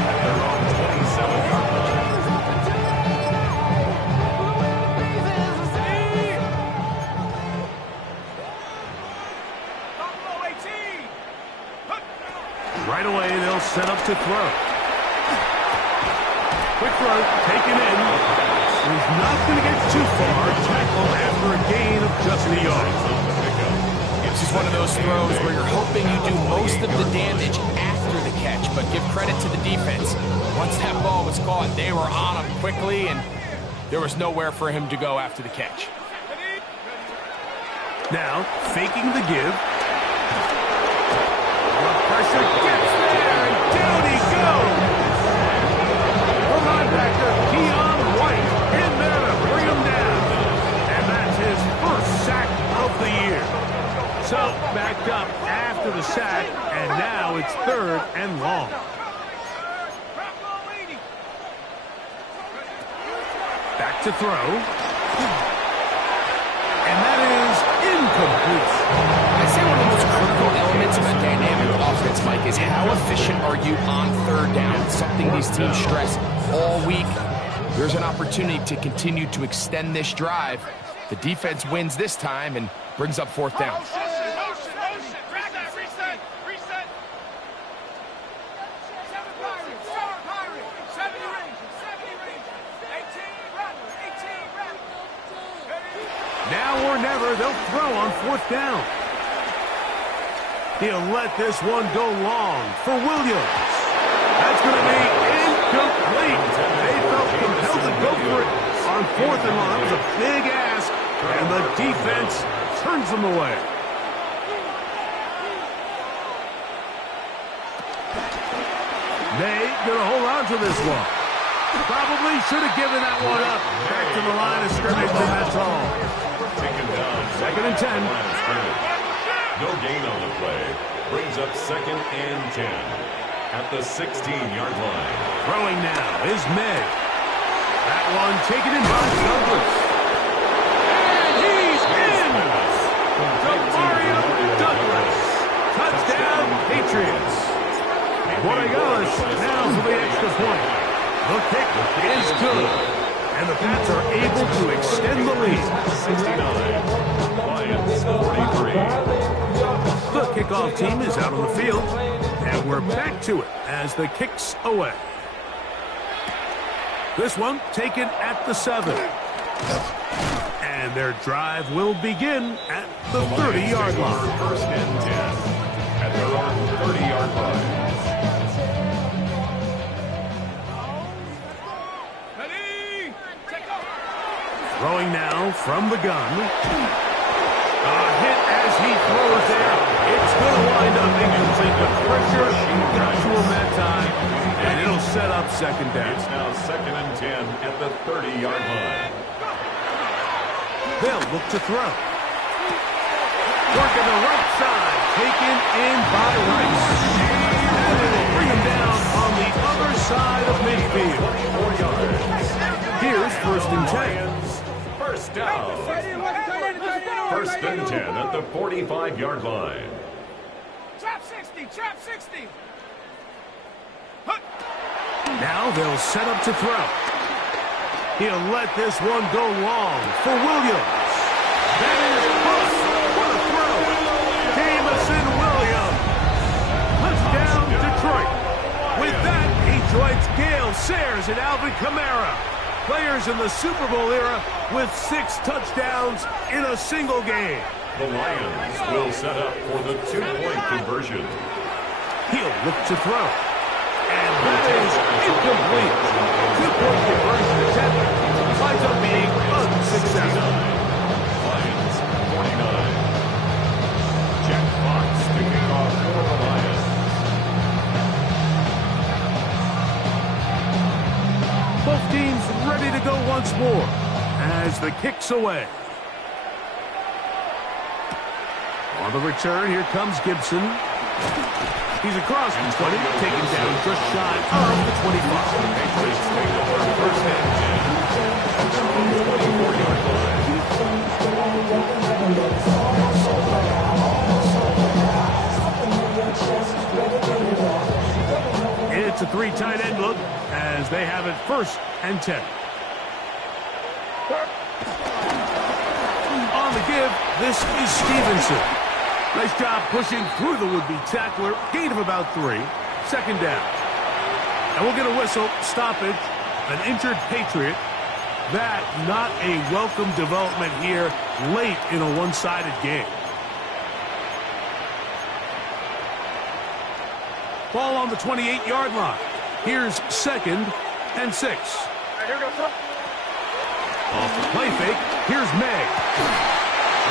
At their own 27-yard line. Right away, they'll set up to throw. Quick throw, taken in. He's not going to get too far. Tackle after a gain of just a yard. It's just one of those throws where you're hoping you do most of the damage after after the catch, but give credit to the defense. Once that ball was caught, they were on him quickly, and there was nowhere for him to go after the catch. Now, faking the give. The pressure gets there, and down he goes. The linebacker, Keon White, in there to bring him down. And that's his first sack of the year. So, backed up after the sack, and now it's 3rd and long. Back to throw. And that is incomplete. I'd say one of the most critical elements of a dynamic offense, Mike, is how efficient are you on 3rd down? It's something these teams stress all week. There's an opportunity to continue to extend this drive. The defense wins this time and brings up 4th down. Now or never, they'll throw on 4th down. He'll let this one go long for Williams. That's going to be incomplete. They felt compelled to go for it on 4th and long. It was a big ask, and the defense turns them away. They going to hold on to this one. Probably should have given that one up. Back to the line of scrimmage, and that's all. Taken down. 2nd and 10. No gain on the play. Brings up 2nd and 10 at the 16-yard line. Throwing now is May. That one taken in by Douglas. And he's in! Demario Douglas. Touchdown, Patriots. Borregales now for the extra point. The kick is good. And the Pats are able to extend the lead. 69. Lions 43. The kickoff team is out on the field. And we're back to it as the kick's away. This one taken at the 7. And their drive will begin at the 30-yard line. 1st and 10 at their own 30-yard line. Throwing now from the gun. A hit as he throws there. It's going to wind up incomplete, but pressure got to him that time, and it'll set up 2nd down. It's now 2nd and 10 at the 30-yard line. They'll look to throw. Working the right side, taken in by Rice. And it'll bring him down on the other side of midfield. 4 yards. Here's 1st and 10. First down. 1st and 10 at the 45-yard line. Trap 60, trap 60. Now they'll set up to throw. He'll let this one go long for Williams. That is close. What a throw. Jamison Williams. Touchdown, Detroit. With that, he joins Gale Sayers and Alvin Kamara. Players in the Super Bowl era with 6 touchdowns in a single game. The Lions will set up for the 2-point conversion. He'll look to throw. And that is incomplete. 2-point conversion attempt winds up being unsuccessful. Lions 49. Jack Fox to kick off for the Lions. Both teams ready to go once more as the kick's away. On the return, here comes Gibson. He's across the 20, taken down just shy of the 25. Patriots take over 1st and 10 at their own 24-yard line. It's a 3 tight end look as they have it 1st and 10. On the give, this is Stevenson. Nice job pushing through the would-be tackler. Gain of about 3. 2nd down. And we'll get a whistle. Stoppage. An injured Patriot. That not a welcome development here late in a one-sided game. Ball on the 28-yard line. Here's 2nd and 6. Off the play fake, here's May.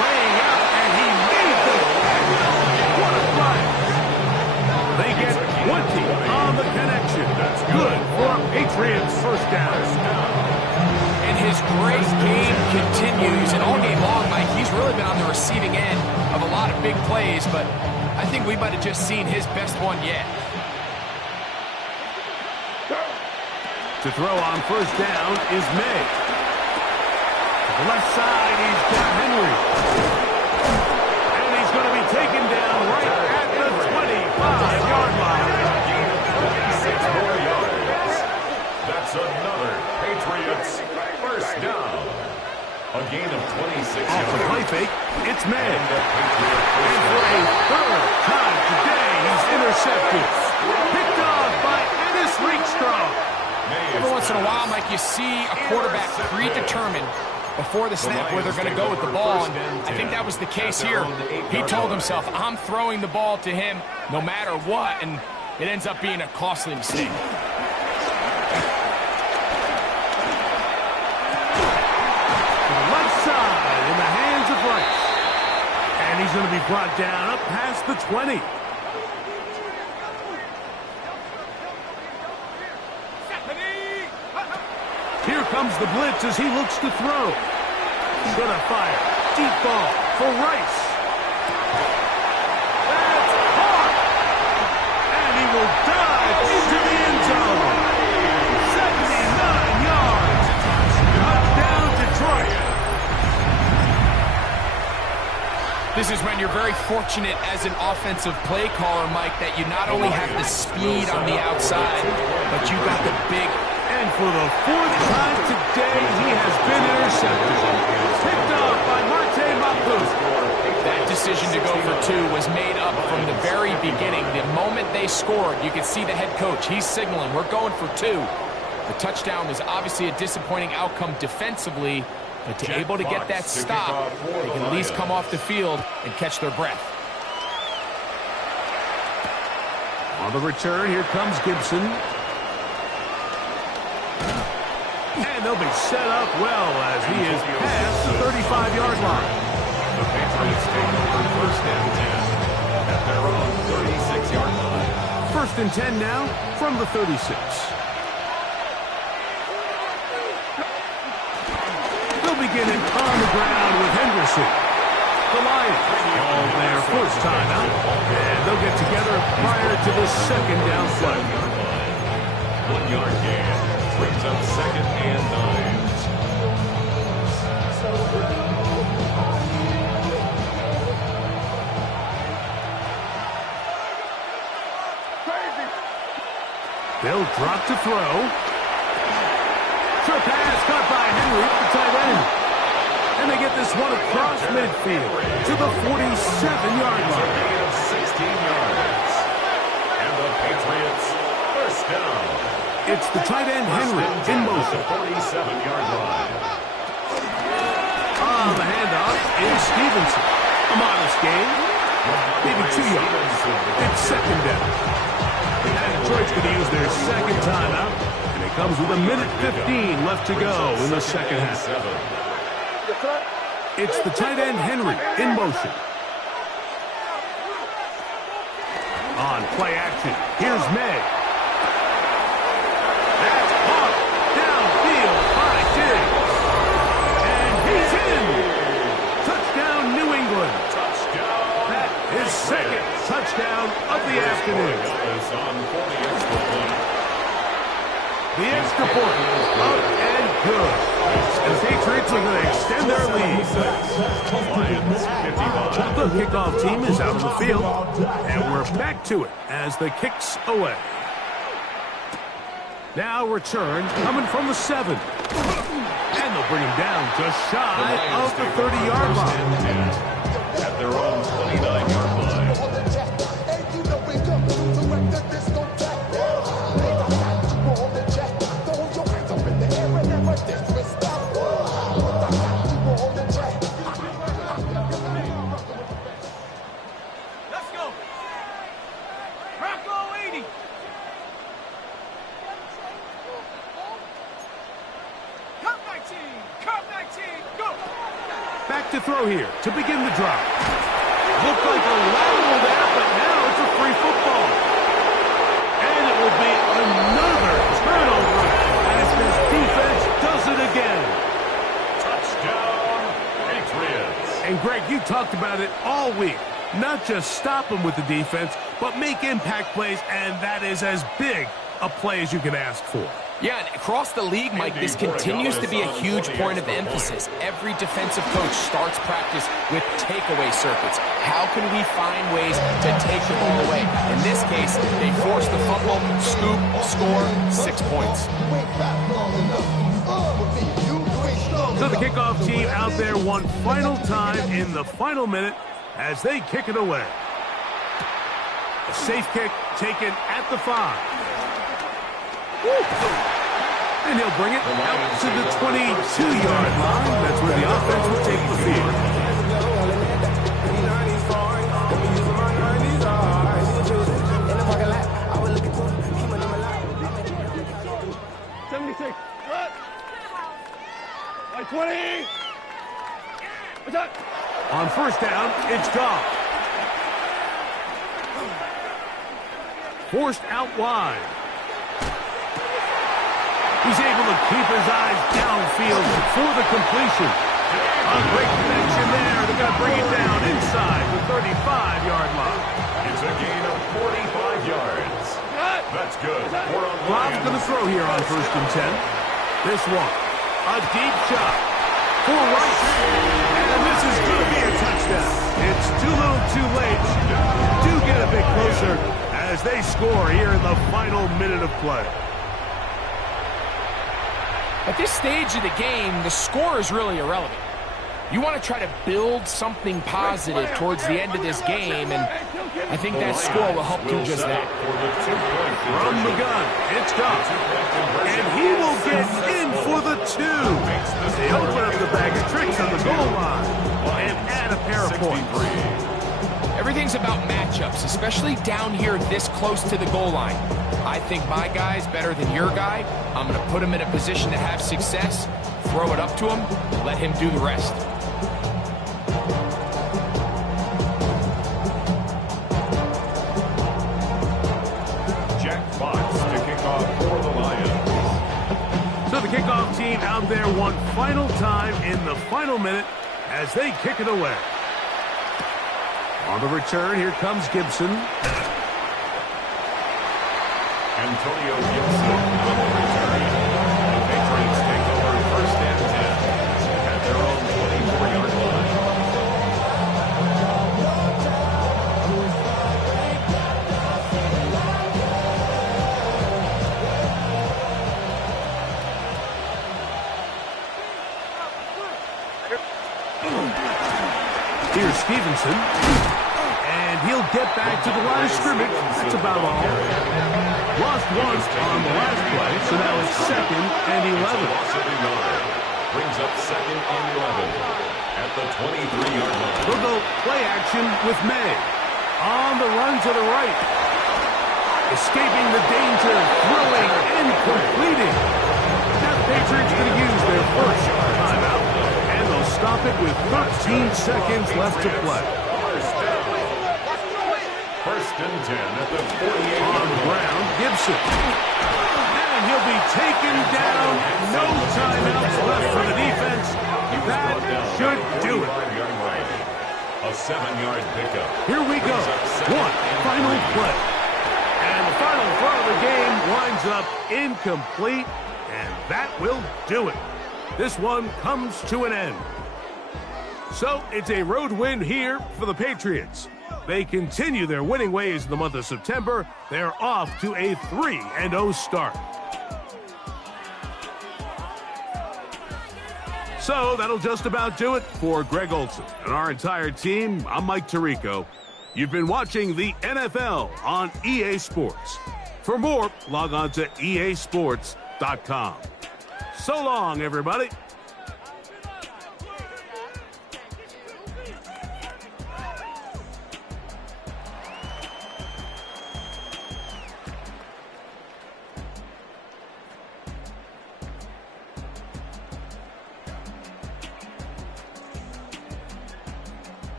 Laying out, and he made the catch. What a play. They get 20 on the connection. That's good for a Patriots first down. And his great game continues. And all game long, Mike, he's really been on the receiving end of a lot of big plays, but I think we might have just seen his best one yet. To throw on first down is May. To the left side, he's got Henry. And he's going to be taken down right at the 25-yard line. 26 more yards. That's another Patriots first down. A gain of 26 Off the play fake, it's May. And the Patriots And for a third time today, he's intercepted. Picked off by Ennis Rakestraw. Every once in a while, Mike, you see a quarterback predetermined before the snap where they're going to go with the ball, and I think that was the case here. He told himself, I'm throwing the ball to him no matter what, and it ends up being a costly mistake. To the left side in the hands of Rice. And he's going to be brought down up past the 20. Here comes the blitz as he looks to throw. Gonna fire. Deep ball for Rice. That's caught. And he will dive into the end zone. 79 yards. Touchdown, Detroit. This is when you're very fortunate as an offensive play caller, Mike, that you not only have the speed on the outside, but you got the big. And for the 4th time today, he has been intercepted. Picked off by Marte Mapu. That decision to go for 2 was made up from the very beginning. The moment they scored, you could see the head coach. He's signaling, we're going for 2. The touchdown was obviously a disappointing outcome defensively, but to able to get that stop, they can at least come off the field and catch their breath. On the return, here comes Gibson. And they'll be set up well as he is past the 35-yard line. The Patriots take over first and 10 at their own 36-yard line. 1st and 10 now from the 36. They'll begin it on the ground with Henderson. The Lions call their first time out, and they'll get together prior to the 2nd down play. 1-yard gain. Brings up 2nd and 9. They'll drop to throw. Short pass caught by Henry at the tight end. And they get this one across midfield to the 47-yard line. A gain of 16 yards. And the Patriots first down. It's the tight end Henry in motion. 47-yard line. On the handoff is Stevenson. A modest gain. Maybe 2 yards. It's 2nd down. And Detroit's going to use their 2nd timeout. And it comes with 1:15 left to go in the 2nd half. It's the tight end Henry in motion. On play action, here's May. That's caught downfield by Diggs. And he's in. Touchdown, New England. That is 2nd touchdown of the afternoon. The extra point up and good. And the Patriots are going to extend their lead. The kickoff team is out on the field, and we're back to it as the kick's away. Now return coming from the 7. And they'll bring him down just shy of the 30-yard line. At their own 29-yard line. Let's go. Rocco 80. throw here to begin the drive. Looked like a lateral there, but now it's a free football. And it will be another turnover as this defense does it again. Touchdown, Patriots. And Greg, you talked about it all week. Not just stop them with the defense, but make impact plays, and that is as big a play as you can ask for. Yeah, and across the league, Mike, this continues to be a huge point of emphasis. Every defensive coach starts practice with takeaway circuits. How can we find ways to take the ball away? In this case, they force the fumble, scoop, score, 6 points. So the kickoff team out there one final time in the final minute as they kick it away. A safe kick taken at the 5. And he'll bring it out to the 22-yard line. That's where the offense will take the field. 76. What? 20. What's up? On first down, it's Goff. Forced out wide. He's able to keep his eyes downfield for the completion. A great connection there. They're going to bring it down inside the 35-yard line. It's a gain of 45 yards. That's good. Rob's going to throw here on first and 10. This one, a deep shot for right. And this is going to be a touchdown. It's too little too late. Do get a bit closer as they score here in the final minute of play. At this stage of the game, the score is really irrelevant. You want to try to build something positive towards the end of this game, and I think that score will help do just that. From the gun, it's Goff. And he will get in for the 2. They open up the bag of tricks on the goal line and add a pair of points. Everything's about matchups, especially down here this close to the goal line. I think my guy's better than your guy. I'm going to put him in a position to have success, throw it up to him, let him do the rest. Jack Fox to kick off for the Lions. So the kickoff team out there one final time in the final minute as they kick it away. On the return, here comes Gibson. Antonio Gibson on the return. The Patriots take over first and 10 at their own 24-yard line. Here's Stevenson. And he'll get back to the line of scrimmage. That's about all. Lost one on the last play, so now it's 2nd and 11. Brings up 2nd and 11 at the 23-yard line. They'll go play action with May. On the run to the right. Escaping the danger, throwing and completing. Now the Patriots going to use their first timeout, and they'll stop it with 13 seconds left to play. First and 10 at the 48. On the ground, Gibson. And he'll be taken down. No timeouts left for the defense. That should do it. A 7-yard pickup. Here we go. One final play. And the final throw of the game winds up incomplete. And that will do it. This one comes to an end. So it's a road win here for the Patriots. They continue their winning ways in the month of September. They're off to a 3-0 start. So that'll just about do it for Greg Olsen and our entire team. I'm Mike Tirico. You've been watching the NFL on EA Sports. For more, log on to easports.com. So long, everybody.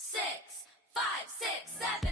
6, 5, 6, 7.